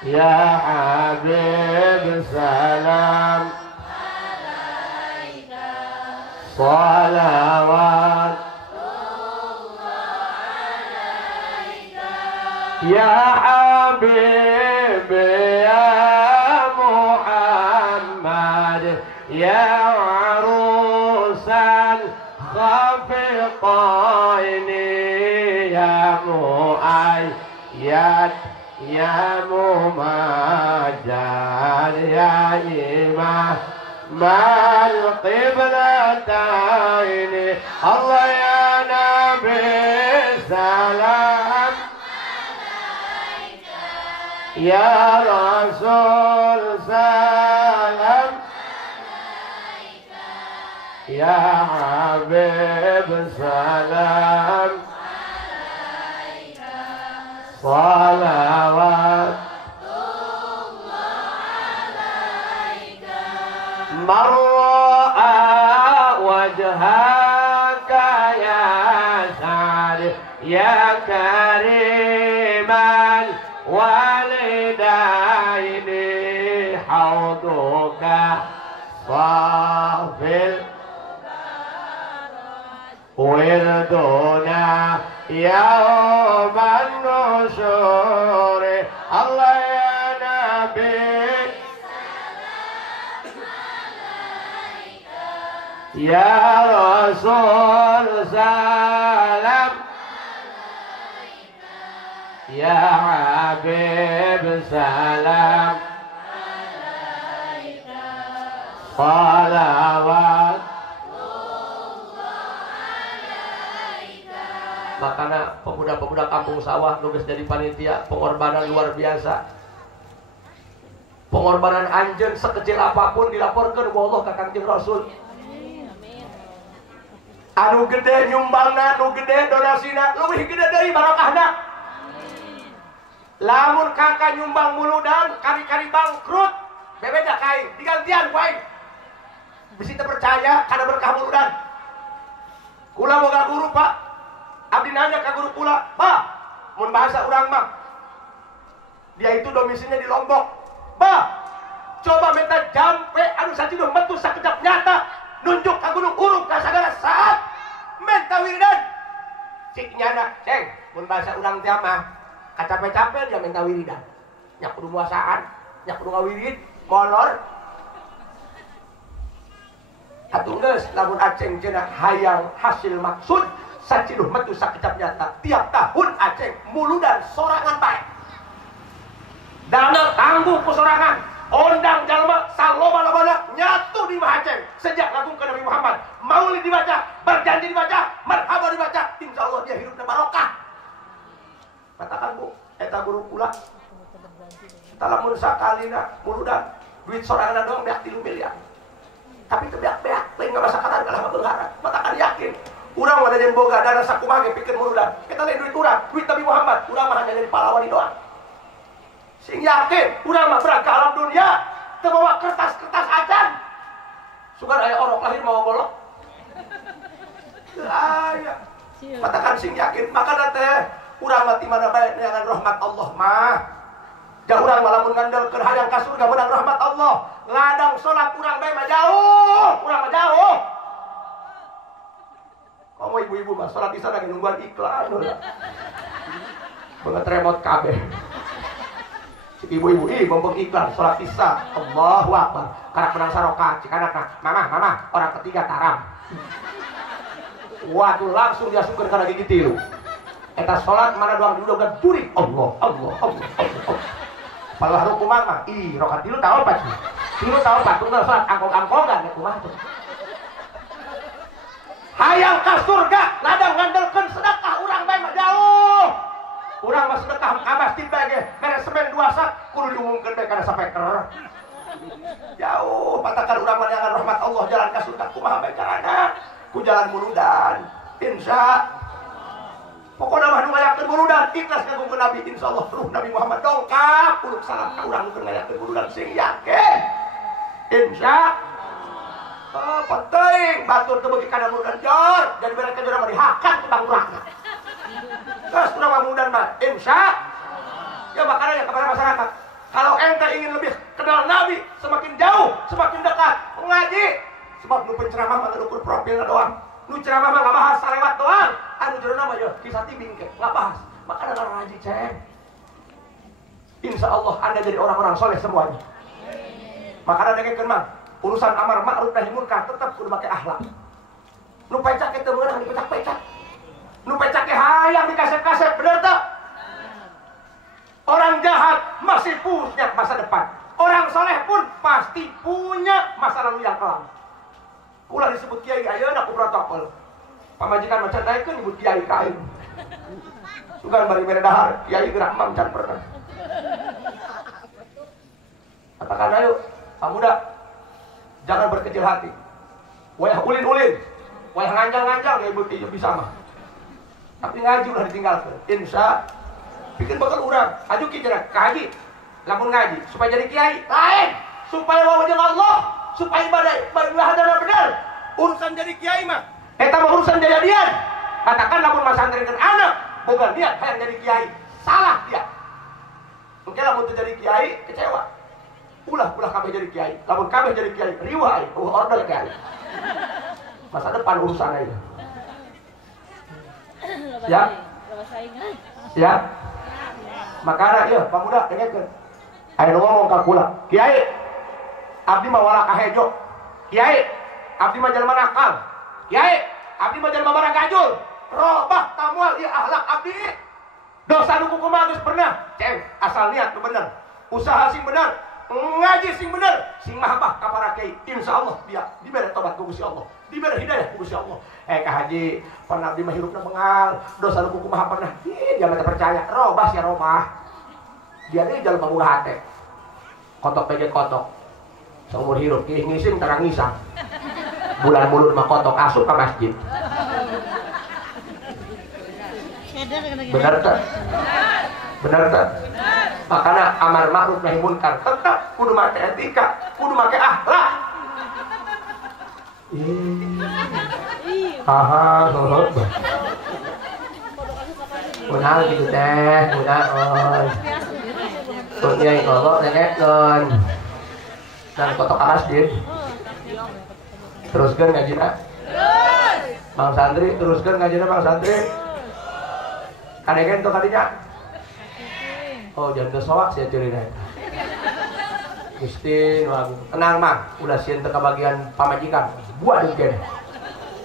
ya Habib salam, salawat ya Habib ya Muhammad ya arusan khafiqaini ya mu'ayyad ya mumajjad ya imam mal qiblataini Allah ya Nabi salam ya Rasul salam ya Habib salam salawat mar'a wajhaka ya Sa'id ya kariman walidaini hauduka safil wirduna yauman nusyuri Allah ya Nabi ya Rasul salam ya Habib salam salawat. Makanya pemuda-pemuda kampung sawah nugas dari panitia pengorbanan luar biasa. Pengorbanan anjeun sekecil apapun dilaporkan ku Allah ka Kangjeng Rasul. Anu gede nyumbangna, anu gede donasina, leuwih gede deui barokahna. Lamun kakak nyumbang muludan, kari-kari bangkrut, bebeda kain, digantian ku aing. Bisi teu percaya kana berkah muludan. Kula boga guru, Pak. Abdi nanya ke guru kula, "Pak, mun bahasa urang mah, dia itu domisilinya di Lombok. Pak, coba minta jampe anu sajido metu sakejap nyata, nunjuk ka gunung uruk ka sagala saat, minta wiridan." Cik nyana, "Ceng, mun bahasa urang teh mah, kacape-cape dia minta wiridan. Nya kudu muasaan, nya kudu ngawirid, molor." Atuh geus lamun Aceng cenah hayang hasil maksud saciduh metu sakecap nyata tiap tahun Aceh muludan sorangan baik dana tangguh ku sorangan ondang jalma saloba-lobana nyatu di mah Aceh sejak lagu ke Nabi Muhammad maulid dibaca berjanji dibaca marhaba dibaca insya Allah dia hidupnya barokah. Katakan Bu eta guru pula talamun sakalina muludan duit sorangan doang beak 3 miliar tapi itu beak-beak lain gak masa katan kalah berharap matakan yakin urang ada yang boga dana sakumaha ge pikeun muludan kita lain duit urang duit Nabi Muhammad urang mah hanya jadi pahlawan doang sing yakin urang mah berangkat alam dunia teu bawa kertas-kertas acan sugan aya orang lahir mau golok teu aya katakan sing yakin makana teh urang mah ti mana bae neangan rahmat Allah mah da urang mah lamun ngandel keur hayang ka surga menang rahmat Allah ladang salat urang bae mah jauh urang mah jauh. Kamu ibu-ibu mah salat di sana nungguan iklan. Banget remote kabeh. Si ibu-ibu bombong iklan salat isya. Allahu Akbar. Karek menang sarokat cik anakna. Mama, orang ketiga taram. Waduh langsung dia suker kana gigi tilu. Eta salat mana doang dulu kan jurik. Allah. Palah rukumang mah rokat tilu tahu apa sih? Tilu tahu apa? Tunggal salat angkong-angkongan ya kumaha tuh. Hayang ka surga ladang ngandelkeun sedekah urang bae mah jauh. Urang mah sedekah ka masjid bae ge mere semen 2 sak kudu diumumkeun bae kana sapeker. Jauh patakan urang mah neangan rahmat Allah jalan ka surga kumaha bae carana? Ku jalan muludan. Insya pokona mah nu ngayakeun muludan mudah-mudahan ikhlas kagum ke Nabi, insyaallah ruh Nabi Muhammad dongkap uluk salam ka urang keur ngayakeun kuduran sing yakin insya penting batur teu beuki kana mudan jor jadi beres ka jor mah dihakan ku bang urang geus urang mudan mah insya ya makanya ya kepada masyarakat kalau ente ingin lebih kenal Nabi semakin jauh semakin dekat ngaji sebab nu penceramah mah ngukur profilna doang nu ceramah mah nggak bahas salewat doang anu jero nama ya kisah tibing ke nggak bahas makanya kalau ngaji ceng insya Allah anda jadi orang-orang soleh semuanya makanya dengekeun mah urusan amar ma'ruf nahi munkar tetap kudu make akhlak nu pecak teh meunang dipecak-pecak nu pecak teh hayang dikasep-kasep bener teu orang jahat masih punya masa depan orang soleh pun pasti punya masa lalu yang kelam ulah disebut kiai ayeuna ku protokol pamajikan macan daekeun nyebut kiai kain sugan bari mere dahar kiai gerak mamcan pernah katakan ayo pemuda jangan berkecil hati wayah ulin-ulin wayah nganjang-nganjang ya ibu bisa mah tapi ngaji ulah ditinggalkan insya bikin bakal urang aju kijana kaji lamun ngaji supaya jadi kiai lain supaya wawa jeung Allah supaya ibadah hadana benar urusan jadi kiai mah eta mah urusan jadian katakan lamun masantrenkeun anak bukan dia hayang jadi kiai salah dia mungkin lamun teu jadi kiai kecewa ulah kabeh jadi kiai lamun kabeh jadi kiai riwah order kiai masa depan urusan aja siap siap makana ieu pamuda dengekeun aya ngomong ka kula kiai abdi mah wala kahejo kiai abdi mah jalma nakal kiai abdi mah jalma barang gajul robah tamual ieu akhlak abdi dosa nu kumaha geus pernah ceng asal niat nu bener usaha sing bener ngaji sing bener sing mahabbah ka para kiai insyaallah dia dibere tobat ku Gusti Allah dibere hidayah ku Gusti Allah ka haji pan abdi mah hirupna bengal dosa nu kumaha pernah dia mah percaya robah sia robah dia deui jalma boga hate kotok pejet kotok seumur hirup kih ngising terang ngisang bulan mulut mah kotok asup ke masjid benar tak? Benar tak? Makanya amar ma'ruf nahi munkar tetap kudu make etika kudu make akhlak Munal gitu teh munal oh nyai kolok nengekeun dan kotok masjid teruskan ngajina Bang Santri teruskan ngajina Bang Santri kadegen tuh kadinya oh jangan kesoak sih cerita Gusti tenang mah udah sieun teu kabagian pamajikan buat dikeun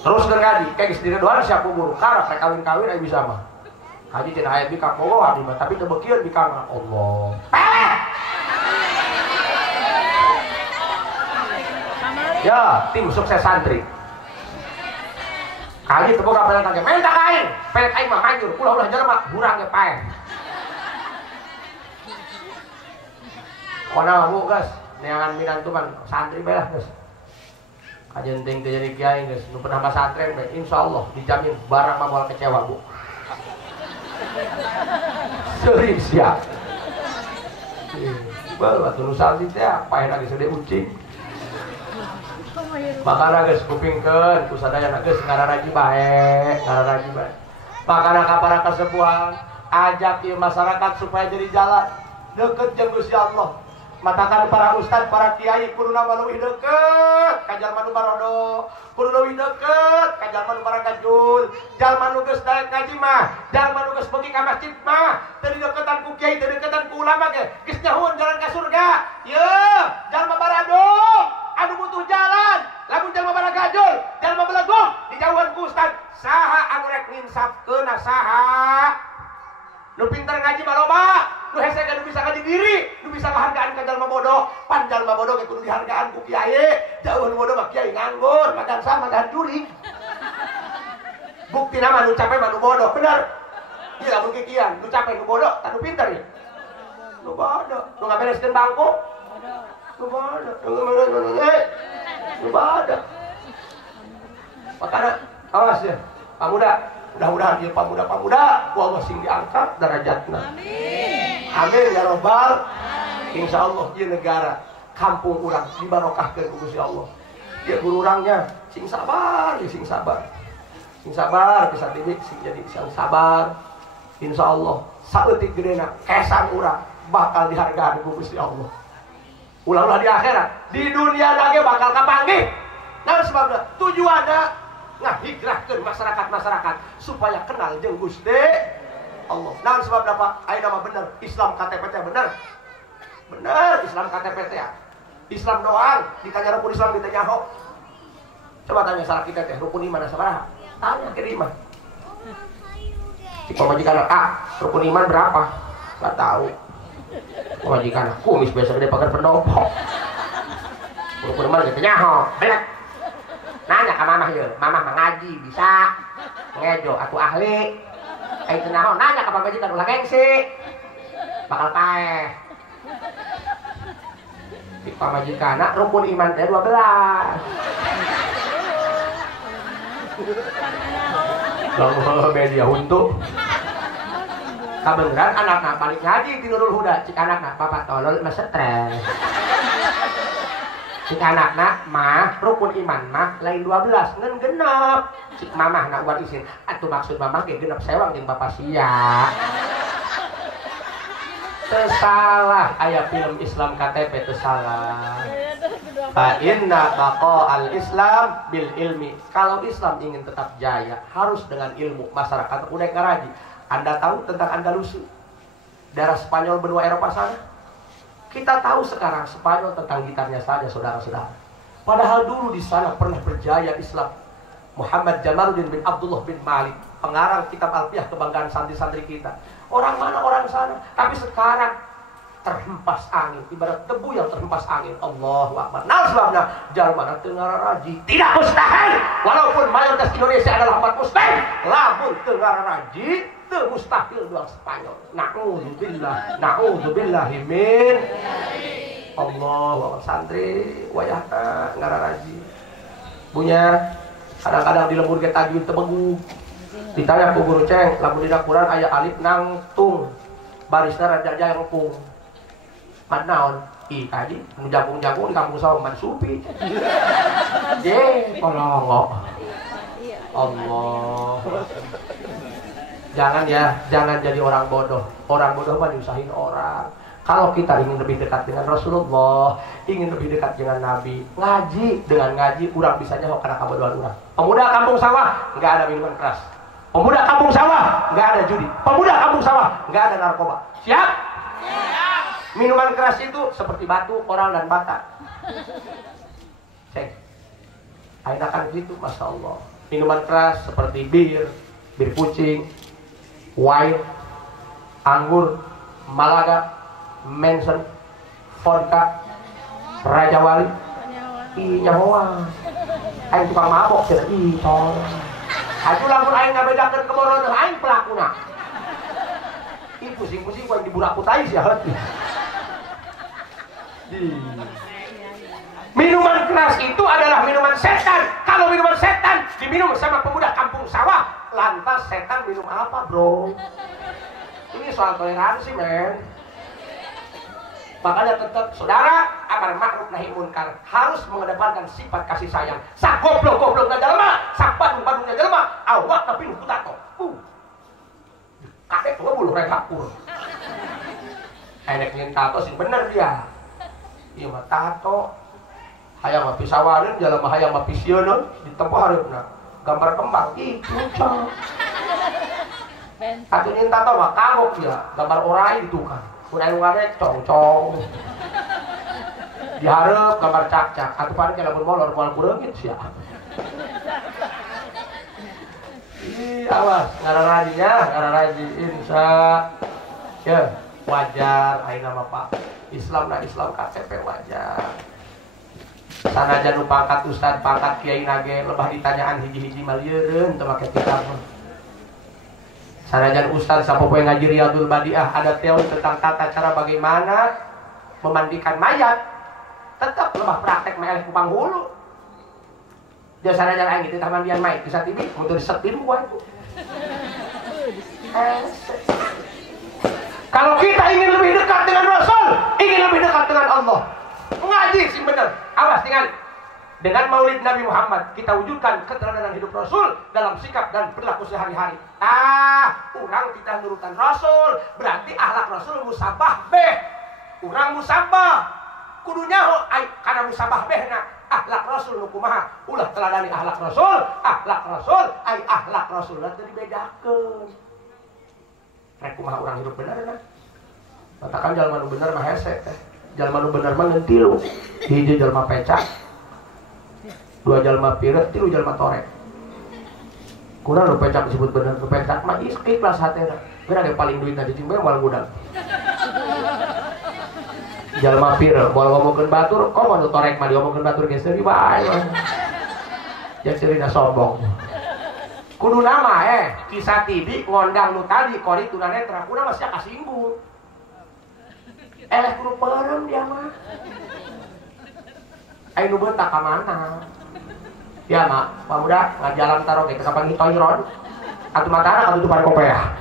teruskan ngaji kayak geus dina doang siap umur karep rek kawin-kawin aya bisa mah haji cenah aya bika pogo abdi mah tapi teu beukieun bikana Allah ya tim sukses santri kali teu boga pelet tangge minta kain pelet aing mah manjur ulah jelema hurang ge pae kona bu guys neangan minantu kan santri bae lah guys kajen ting teu jadi kiai guys nu pernah pasantren bae insyaallah dijamin barang mah moal kecewa bu seurik sia bal atuh nu saldi teh paeh lagi sede ucing makana geus kupingkeun ku sadayana geus ngararaji bae makana kapara kasepuhan ajak ieu masyarakat supaya jadi jalan deukeut jeung Gusti Allah matakan para ustad para kiai kuduna leuwih deukeut ka jalma nu barodo kudu leuwih deukeut ka jalma nu barangajul jalma nu geus daek ngaji mah jalma nu geus beuki ka masjid mah teu dideuketan ku kiai teu dideuketan ku ulama ge geus nyahoon jalan ka surga yeuh jalma barado anu butuh jalan lamun jalma barangajul jalma belegok dijauhan ku ustad saha anu rek nginsafkeun saha nu pinter ngaji mah loba nu hese nu bisa ngaji diri nu bisa ngahargaan ka jalma bodoh pan jalma bodoh ge kudu dihargaan ku kiai jauhan bodoh mah kiai nganggur madan sah madan juri bukti nama nu capek mah nu bodoh bener ieu lamun kikian nu capek nu bodoh tah nu pinter ya nu bodoh nu ngabereskeun bangku nu bodoh nu bodoh makanya awas ya pemuda Mudah-mudahan ieu pamuda-pamuda ku Allah sing diangkat derajatna. Amin ya robbal. Insyaallah ieu negara kampung urang dibarokahkeun ku Gusti Allah. Ieu guru urangnya sing sabar, sing sabar. Sing sabar bisa didik sing jadi sing sabar. Insyaallah saeutik gedena kesan urang bakal dihargaan ku Gusti Allah. Ulah-ulah di akhirat, di dunia lagi bakal kapanggih. Nah sebabna tujuanna ngahijrahkeun masyarakat-masyarakat supaya kenal jeung Gusti Allah. Nah sebabna Pak, aya nama bener Islam KTP teh bener. Bener Islam KTP teh. Islam doang, ditanya rukun Islam ditanya nyaho. Coba tanya salah kita teh, rukun iman sabaraha? Tanya ke imam. Si pemajikan rukun iman berapa? Enggak tahu. Pemajikan kumis biasa gede pakai pendopo. Rukun iman gitu nyaho, belek. Nanya ke mamah ya, mamah ngaji bisa. Ngejo atuh ahli. Kayak itu nyaho, nanya ke pemajikan ulah gengsi. Bakal paeh. Si pemajikan rukun iman teh 12. Lalu media untuk kabeneran anak-anak balik ngaji di Nurul Huda. Cik anak-anak bapak tolol mah stres. Cik anak-anak mah rukun iman mah lain 12 ngen genep. Cik mamah nak buat isin. Atuh maksud mamah ge genep sewang jeung bapak sia. Tersalah aya film Islam KTP tersalah. Fa inna baqa'al Islam bil ilmi. Kalau Islam ingin tetap jaya harus dengan ilmu. Masyarakat udah ngaraji. Anda tahu tentang Andalusia, daerah Spanyol benua Eropa sana? Kita tahu sekarang Spanyol tentang gitarnya saja, saudara-saudara. Padahal dulu di sana pernah berjaya Islam. Muhammad Jamaluddin bin Abdullah bin Malik, pengarang kitab Alfiyah kebanggaan santri-santri kita. Orang mana orang sana? Tapi sekarang terhempas angin, ibarat debu yang terhempas angin. Allahu Akbar. Nah sebabnya jalmana teu ngararaji tidak mustahil. Walaupun mayoritas Indonesia adalah umat muslim, lamun teu ngararaji teu mustahil doang Spanyol. Na'udzubillah min. Allahu Akbar. Santri wayahna ngararaji. Punya kadang-kadang di lembur ge tajwid teu begung. Ditanya ku guru ceng, lamun dina Quran aya alif nangtung. Barisna rada jangkung. Manaon ih tadi jagung-jagung di kampung sawah man supi. Kolongo. Allah. Jangan jadi orang bodoh. Orang bodoh mah diusahin orang. Kalau kita ingin lebih dekat dengan Rasulullah, ingin lebih dekat dengan Nabi, ngaji, dengan ngaji urang bisa nyaho kana kabodohan urang. Pemuda kampung sawah enggak ada minuman keras. Pemuda kampung sawah enggak ada judi. Pemuda kampung sawah enggak ada narkoba. Siap? Minuman keras itu seperti batu, koral, dan bata. Cek. Aina kan gitu, Masya Allah. Minuman keras seperti bir kucing, wine, anggur, malaga, mensen, vodka, Raja Wali, nyawa. Aing tukang mabok, cek. Tolong. Aju lamun aing ngabedakeun kemoroneun aing pelakuna. Pusing-pusing gua yang diburak kutai sih hati. Minuman keras itu adalah minuman setan. Kalau minuman setan diminum sama pemuda kampung sawah, lantas setan minum apa, bro? Ini soal toleransi, men. Makanya tetap saudara amar ma'ruf nahi munkar harus mengedepankan sifat kasih sayang. Sak goblok-goblokna jelema, sak badung-badungna jelema, awak tapi nu tato. Kakek tua bulu rekapur. Enek nyen tato sing bener dia. Ieu mah tato. Hayang mah pisawareun jelema hayang mah pisieun ditempo hareupna. Gambar kembang ih lucu. Atuh nyen tato mah kagok ya, gambar orai ditukar. Mun anu ngarek cong-cong. Dihareup gambar cak-cak. Atuh pare lamun molor moal kureungit sia. Awas, ngararaji insya ya wajar ayeuna mah Pak. Islam KTP wajar. Sanajan nu pangkat ustad, pangkat kiai nage lebah ditanyaan hiji-hiji maliereun teu make kitab mah. Sanajan ustad sapopoe ngaji Riyadul Badiah ada teori tentang tata cara bagaimana memandikan mayat, tetap lebah praktek meleh ku panghulu. Dia sanajan aing itu tamandian mayat bisa tibi motor setim gua itu. Kalau kita ingin lebih dekat dengan Rasul, ingin lebih dekat dengan Allah, mengaji sih bener. Awas tinggal. Dengan maulid Nabi Muhammad kita wujudkan keteladanan hidup Rasul dalam sikap dan perilaku sehari-hari. Orang kita nurutan Rasul, berarti akhlak Rasul musabah beh. Orang musabah kudunya karena musabah beh na akhlak Rasul nu kumaha ulah teladani akhlak Rasul ai akhlak Rasul teh dibedakeun. Rek kumaha urang hidup bener na. Katakan jalma nu bener mah hese teh. Jalma nu bener mah ngentilu. Hiji jalma pecak, dua jalma piret, tilu jalma torek. Kurang nu pecak disebut bener, nu pecak mah ikhlas hatena. Geura ge paling duit na cicing bae moal gudang. Jalma pir moal ngomongkeun batur, komo nu torek mah diomongkeun batur ge seuri bae. Jeung cerita sombong. Kudu nama kisah tibi ngondang nu tadi kori tunanetra kudu mah sia kasinggung. Kudu peurem dia mah. Ai nu bentak ka mana? Ya mah, pamuda ngajalan taro ge ka pangitoiron. Atuh matana atuh tupan kopeah.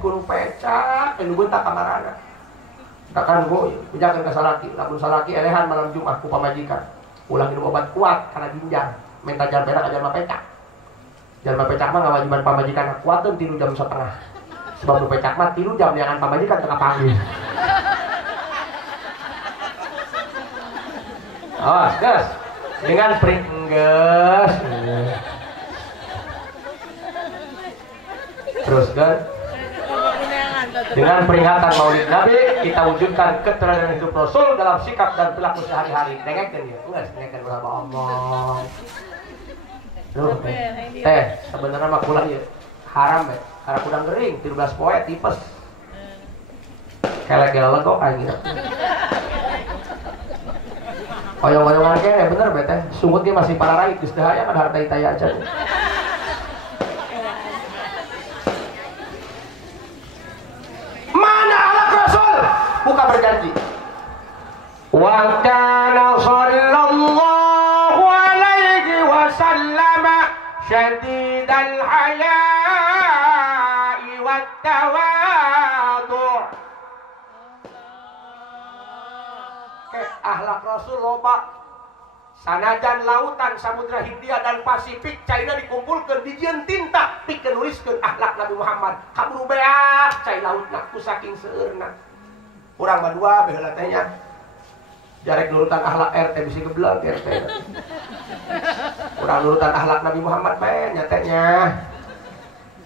Kudu pecak, nu bentak ka marana. Takkan go pijakeun ka salaki, lamun salaki elehan malam Jumat ku pamajikan. Ulah minum obat kuat karena ginjal. Minta jar berak aja mah pecak. Jalma pecak mah ngawajiban pamajikan kuateun 3 jam setengah. Sebab nu pecak mah 3 jam liangan pamajikan tengah panggil. Awas, gas. Dengan spring gas. Terus kan? Dengan peringatan Maulid Nabi kita wujudkan keteladanan hidup Rasul dalam sikap dan perilaku sehari-hari. Dengekeun ya, enggak dengekeun ulah omong. Duh, teh sebenarnya mah kula ieu haram ya. Karena kudang gering 13 poe tipes. Kelek-kelek kok kayak gitu. Oyong-oyongan kene bener beteh. Sungut dia masih pararait geus dahaya kan harta itaya aja. Buka berjanji. Wa kana sallallahu alaihi wasallam syadidal haya'i wat tawadhu'. Akhlak Rasul loba. Sanajan lautan Samudra Hindia dan Pasifik China dikumpulkan di jieun tinta pikeun nuliskeun akhlak Nabi Muhammad. Kaburu beak cai lautna ku saking seueurna. Urang badua baheula teh nya. Jarek nurutan akhlak RT bisi gebleug RT. Urang nurutan akhlak Nabi Muhammad bae nya teh nya.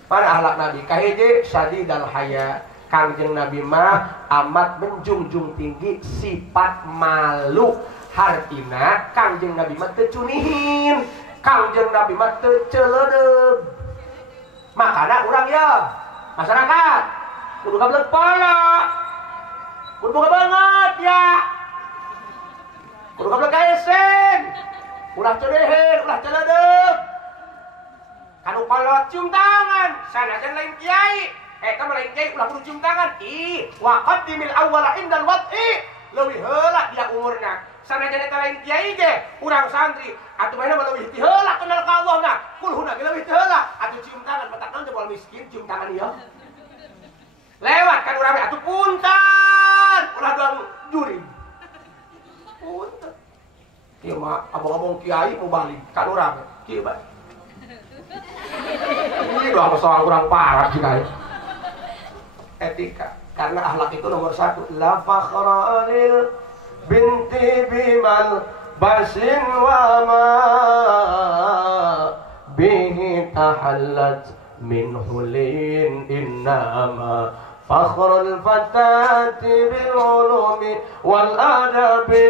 Mana akhlak Nabi? Kahiji sadidal haya. Kangjeng Nabi mah amat menjunjung tinggi sifat malu. Hartina Kangjeng Nabi mah teu cunihin. Kangjeng Nabi mah teu ceuleudeuh. Makana urang ya masyarakat kudu kableug pola. Kudu boga banget ya. Kudu kableug kaesen. Ulah ceuleuheun, ulah ceuleudeuh. Kanu kolot cium tangan, sanajan lain kiai. Eta mah lain kiai ulah kudu cium tangan. Wa qaddimil awwala indal wad'i. Leuwih heula dia umurna. Sanajan eta lain kiai ge, urang santri, atuh bae mah leuwih ti heula kenal ka Allahna. Kulhuna ge leuwih ti heula. Atuh cium tangan matak naon jebol miskin cium tangan ieu. Lewat kan urang atuh punten. Ulah doang juri. Punten. Kieu mah abang-abang kiai mau balik kan urang. Kieu bae. Ini doang soal kurang parah sih kayak. Etika. Karena akhlak itu nomor 1. La fakhra lil binti bimal basin wa ma bihi tahallat min hulin innama fakhrul fatati bil ulumi wal adabi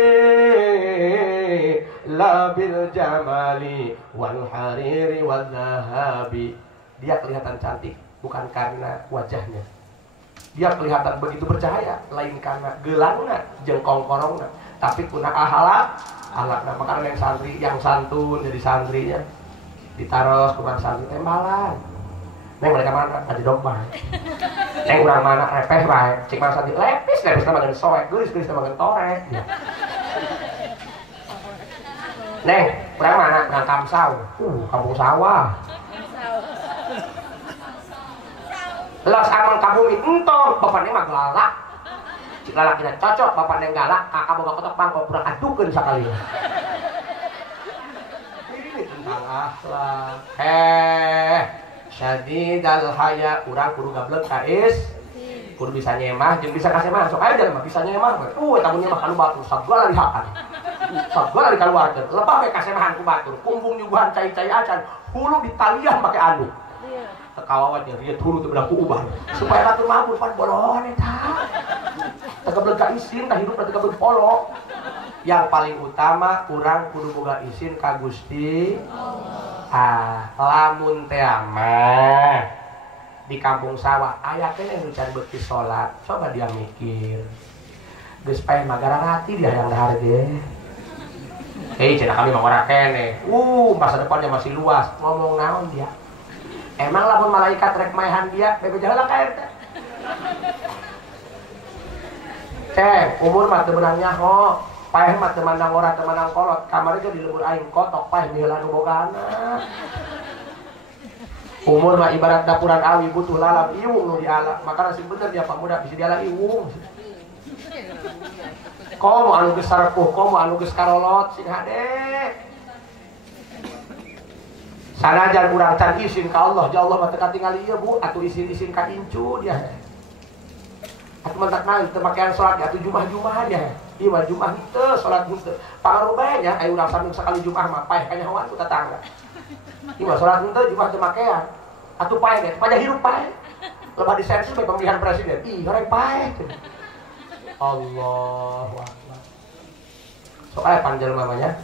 la bil jamali wal hariri wal dhahabi. Dia kelihatan cantik bukan karena wajahnya. Dia kelihatan begitu bercahaya lain karena gelangna jeung kongkorongna, tapi kuna akhlak makanya yang santri yang santun jadi santrinya ditaros kurang santri tembalan. Neng mereka mana tadi domba. Neng urang mana repeh bae, cik mana santri lepis sama dengan soek, geulis sama dengan torek. Neng, urang mana nang kamsau. Kampung sawah. Los amang kabumi entong bapaknya mah galak. Cik lalakina cocok bapaknya galak, kakak boga kotok bangkok kurang adukeun sakali. Ini tentang akhlak. Syadidal haya urang kudu gablek ka kudu bisa nyemah jeung bisa kasih mah sok aya jalan mah bisa nyemah. Tamun nyemah kanu batur sagala dihakan. Sagala dikaluarkeun. Lebah we kasemahan ku batur, kumbung nyuguhan cai-cai acan, hulu ditaliah make anduk. Tekawawat yang riet hulu teu bedak ku ubah. Supaya batur mampu pan bolon eta. Teu gablek ka isin tah hidup teu gablek polo. Yang paling utama urang kudu boga isin ka Gusti Allah. Lamun teh mah di kampung sawah aya keneh nu can beuki salat, coba dia mikir geus paeh magara hati dia yang dahar ge. Cenah kami mah ora keneh. Masa depannya masih luas. Ngomong naon dia? Emang lamun malaikat rek maehan dia bebe jaheula ka RT. Umur mah teu beunang nyaho. Paeh mah teu mandang ora teu mandang kolot. Kamari ge di leueur aing kotok paeh miheula nu bogana. Umur mah ibarat dapuran awi butuh lalap iwung nu dialap. Makanya sih bener dia pemuda bisa dialap iwung. Komo anu geus sarepuh, komo anu geus karolot sing hade. Sanajan urang can isin ka Allah, ja Allah mah teu katingali ieu Bu, atuh isin-isin ka incu dia. Atuh mentak naon teu makean salat atuh Jumat dia. Ieu mah Jumat teu salat teu. Pangaruh bae nya aya urang sambil sakali Jumat mah paeh ka nyahoan ku tetangga. Ima sholat itu juga cemakean atuh paeh deh, pada hirup paeh lepas disensus oleh pemilihan presiden goreng paeh Allahu Akbar. Sok aya panjel mamanya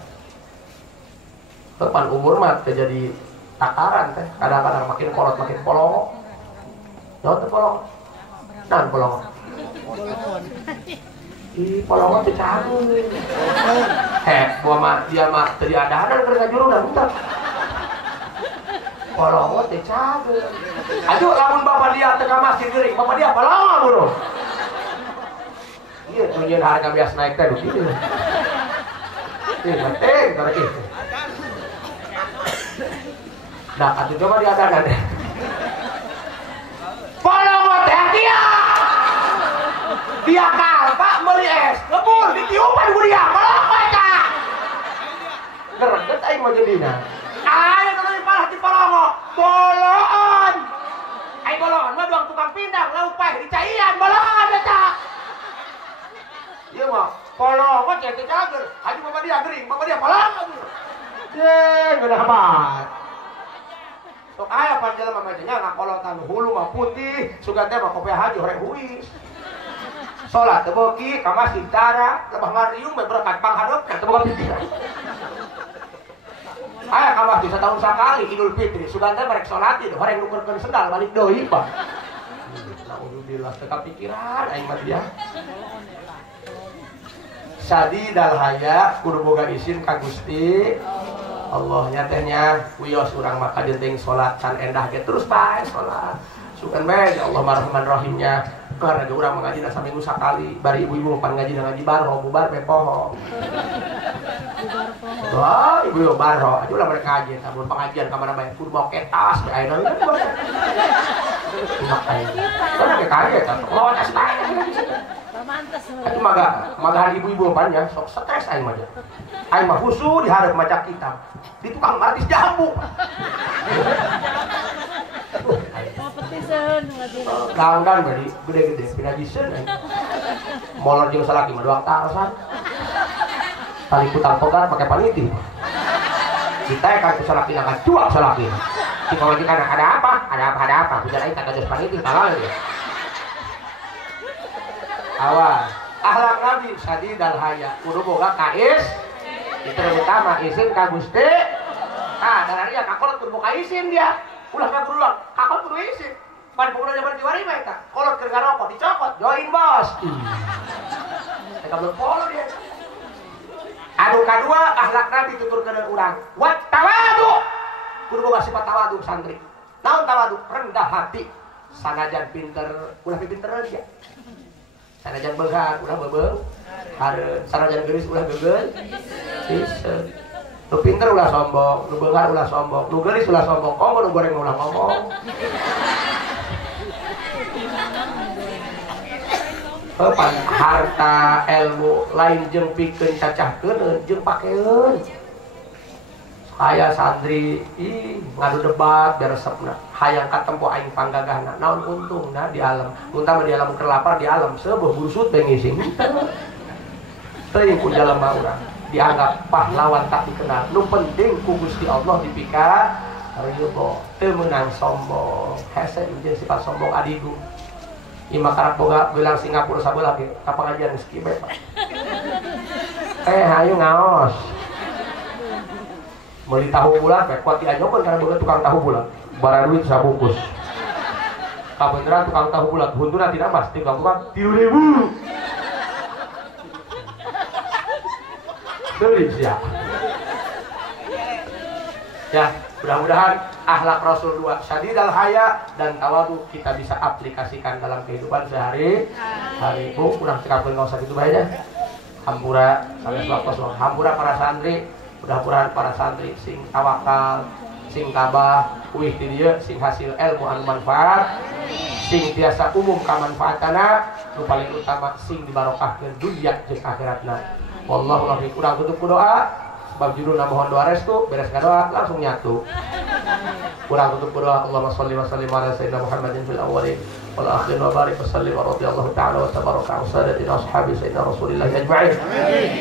depan umur mah terjadi takaran teh kadang-kadang makin kolot makin polong jauh teh polong dan polong polong teh cagu dia mah tadi ada kerja juru dan bentar polongo teh cager. Aduh lamun bapak dia tengah masih gering, bapak dia polongo bro. Iya tunjukkan harga biasa naik teh begitu. Penting kalau gitu. Nah, atuh coba diadakan deh. Polongo teh dia. Dia kalpa meuli es, ngebul ditiupan ku dia. Polongo eta. Gereget aing mah jadina. Ayo di polongo, bolon. Ayo bolon, mah doang tukang pindang, lauk paeh dicaian, bolon eta. Ieu mah polongo teh cager, haji bapak dia gering, bapak dia polongo. Geunah banget. Sok aya panjel mah nya ngakolotan hulu mah putih, sugan teh mah kopi haji horeng huis. Salat teu beuki ka masjid tara, lebah ngariung bae berkat pangharep teu boga pikiran. Aya kamah bisa tahun sakali Idul Fitri sugan teh barek salat ieu horeng nukerkeun sendal balik deui Pak. Alhamdulillah teu kapikiran aing mah dia. Sadidal haya kudu boga isin ka Gusti Allah nya teh nya wios urang mah kajenting salat can endah ge terus bae salat. Sugan bae ya Allah Rahman Rahimnya karena urang mangajina saminggu sakali bari ibu-ibu pan ngaji barho bubar pe poho. Wah, ibu barho, aja ulah mereka ngaji, sabun pengajian kamana bae kudu bawa ketas bae ayeuna kan bae. Cuma kayak. Kan ge kaget atuh. Lawan tas bae. Pamantes. Atuh magahan ibu-ibu panjang sok stres aing mah. Aing mah husu dihareup maca kitab. Di tukang artis jambu. Kompetisen ngaji. Langgan bari gede-gede pinajiseun aing. Molor jeung salaki mah doang tarasan. Tali putar pegar pakai paniti. Kita kan salaki nang cuak salaki. Si pamajikan ada apa? Bukan aing kagak geus paniti tanggal ya. Awas, akhlak Nabi sadidal haya kudu boga kais. Itu utama isin ka Gusti. Dan ari kakolot kudu boga isin dia. Ulah ka berulang, kakol kudu isin. Pan pukul zaman diwari mah eta. Kolot keur garoko dicokot, join bos. Eta belum polo dia. Anu kadua akhlak Nabi tuturkeun urang. Wat tawadu. Kudu boga sifat tawadu santri. Naon tawadu? Rendah hati. Sanajan pinter, ulah pinter dia. Sanajan beunghar ulah beubeung. Hareun, sanajan geulis ulah geugeul. Bisa. Nu pinter ulah sombong, nu beunghar ulah sombong, nu geulis ulah sombong. Komo nu goreng ulah ngomong. harta ilmu lain jeung pikeun cacahkeun jeung pakeun. Aya santri ngadu debat beresepna hayang katempo aing panggagahna naon untungna di alam muntah di alam kelapar di alam sebuah busut teh ngising teuing ku jalema urang dianggap pahlawan tak dikenal nu penting ku Gusti Allah dipika ridho teu meunang sombong hese jeung sifat sombong adigu ima karep boga bilang Singapura sabeula ge ka pangajian geus kieu Pak hayu ngaos beli tahu bulat, kuat diajokan karena boga tukang tahu bulat. Barang duit sabungkus. Kabeneran tukang tahu bulat, huntuna tidak mas, tinggal tukang 3.000. Beli siap. Ya, mudah-mudahan akhlak Rasul 2 syadidal haya dan tawadu kita bisa aplikasikan dalam kehidupan sehari-hari. Bu, kurang cekakeun enggak usah gitu bae nya. Hampura, sanes waktos hampura para santri. Mudah-mudahan para santri sing tawakal, sing tabah, uih di dieu sing hasil ilmu anu manfaat, sing tiasa umum kamanfaatana, nu paling utama sing dibarokahkeun dunya jeung akhiratna. Wallahu a'lam. Urang tutup ku doa, sebab judulna mohon doa restu, beres doa langsung nyatu. Urang tutup ku doa, Allahumma shalli wa sallim ala sayyidina Muhammadin fil awwalin wal akhirin wa barik wa sallim wa radhiyallahu ta'ala wa tabaraka an sadatina ashabi sayyidina Rasulillah ajma'in.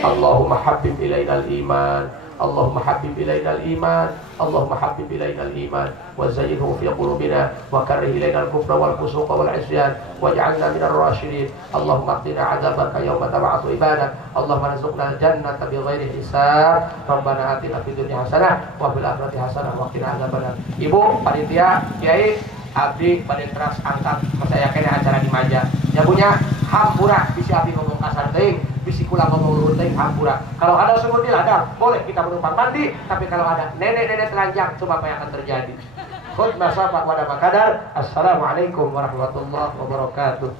Allahumma habbib ilaina al-iman اللهم حبب إلينا الإيمان اللهم حبب إلينا الإيمان وزينه في قلوبنا وكره إلينا الكفر والفسوق والعصيان واجعلنا من الراشدين اللهم اقنا عذابك يوم تبعث عبادك اللهم ارزقنا الجنة بغير حساب ربنا آتنا في الدنيا حسنة وفي الآخرة حسنة وقنا عذاب النار. Ibu panitia Kiai abdi pada teras angkat saya kena acara di Maja ya punya hampura bisa abdi ngomong kasar teuing bisi kula ngomong luhur teuing hampura. Kalau ada sumur di ladang boleh kita menumpang mandi, tapi kalau ada nenek-nenek telanjang coba apa yang akan terjadi. Khutbah sahabat wa kadar. Assalamualaikum warahmatullahi wabarakatuh.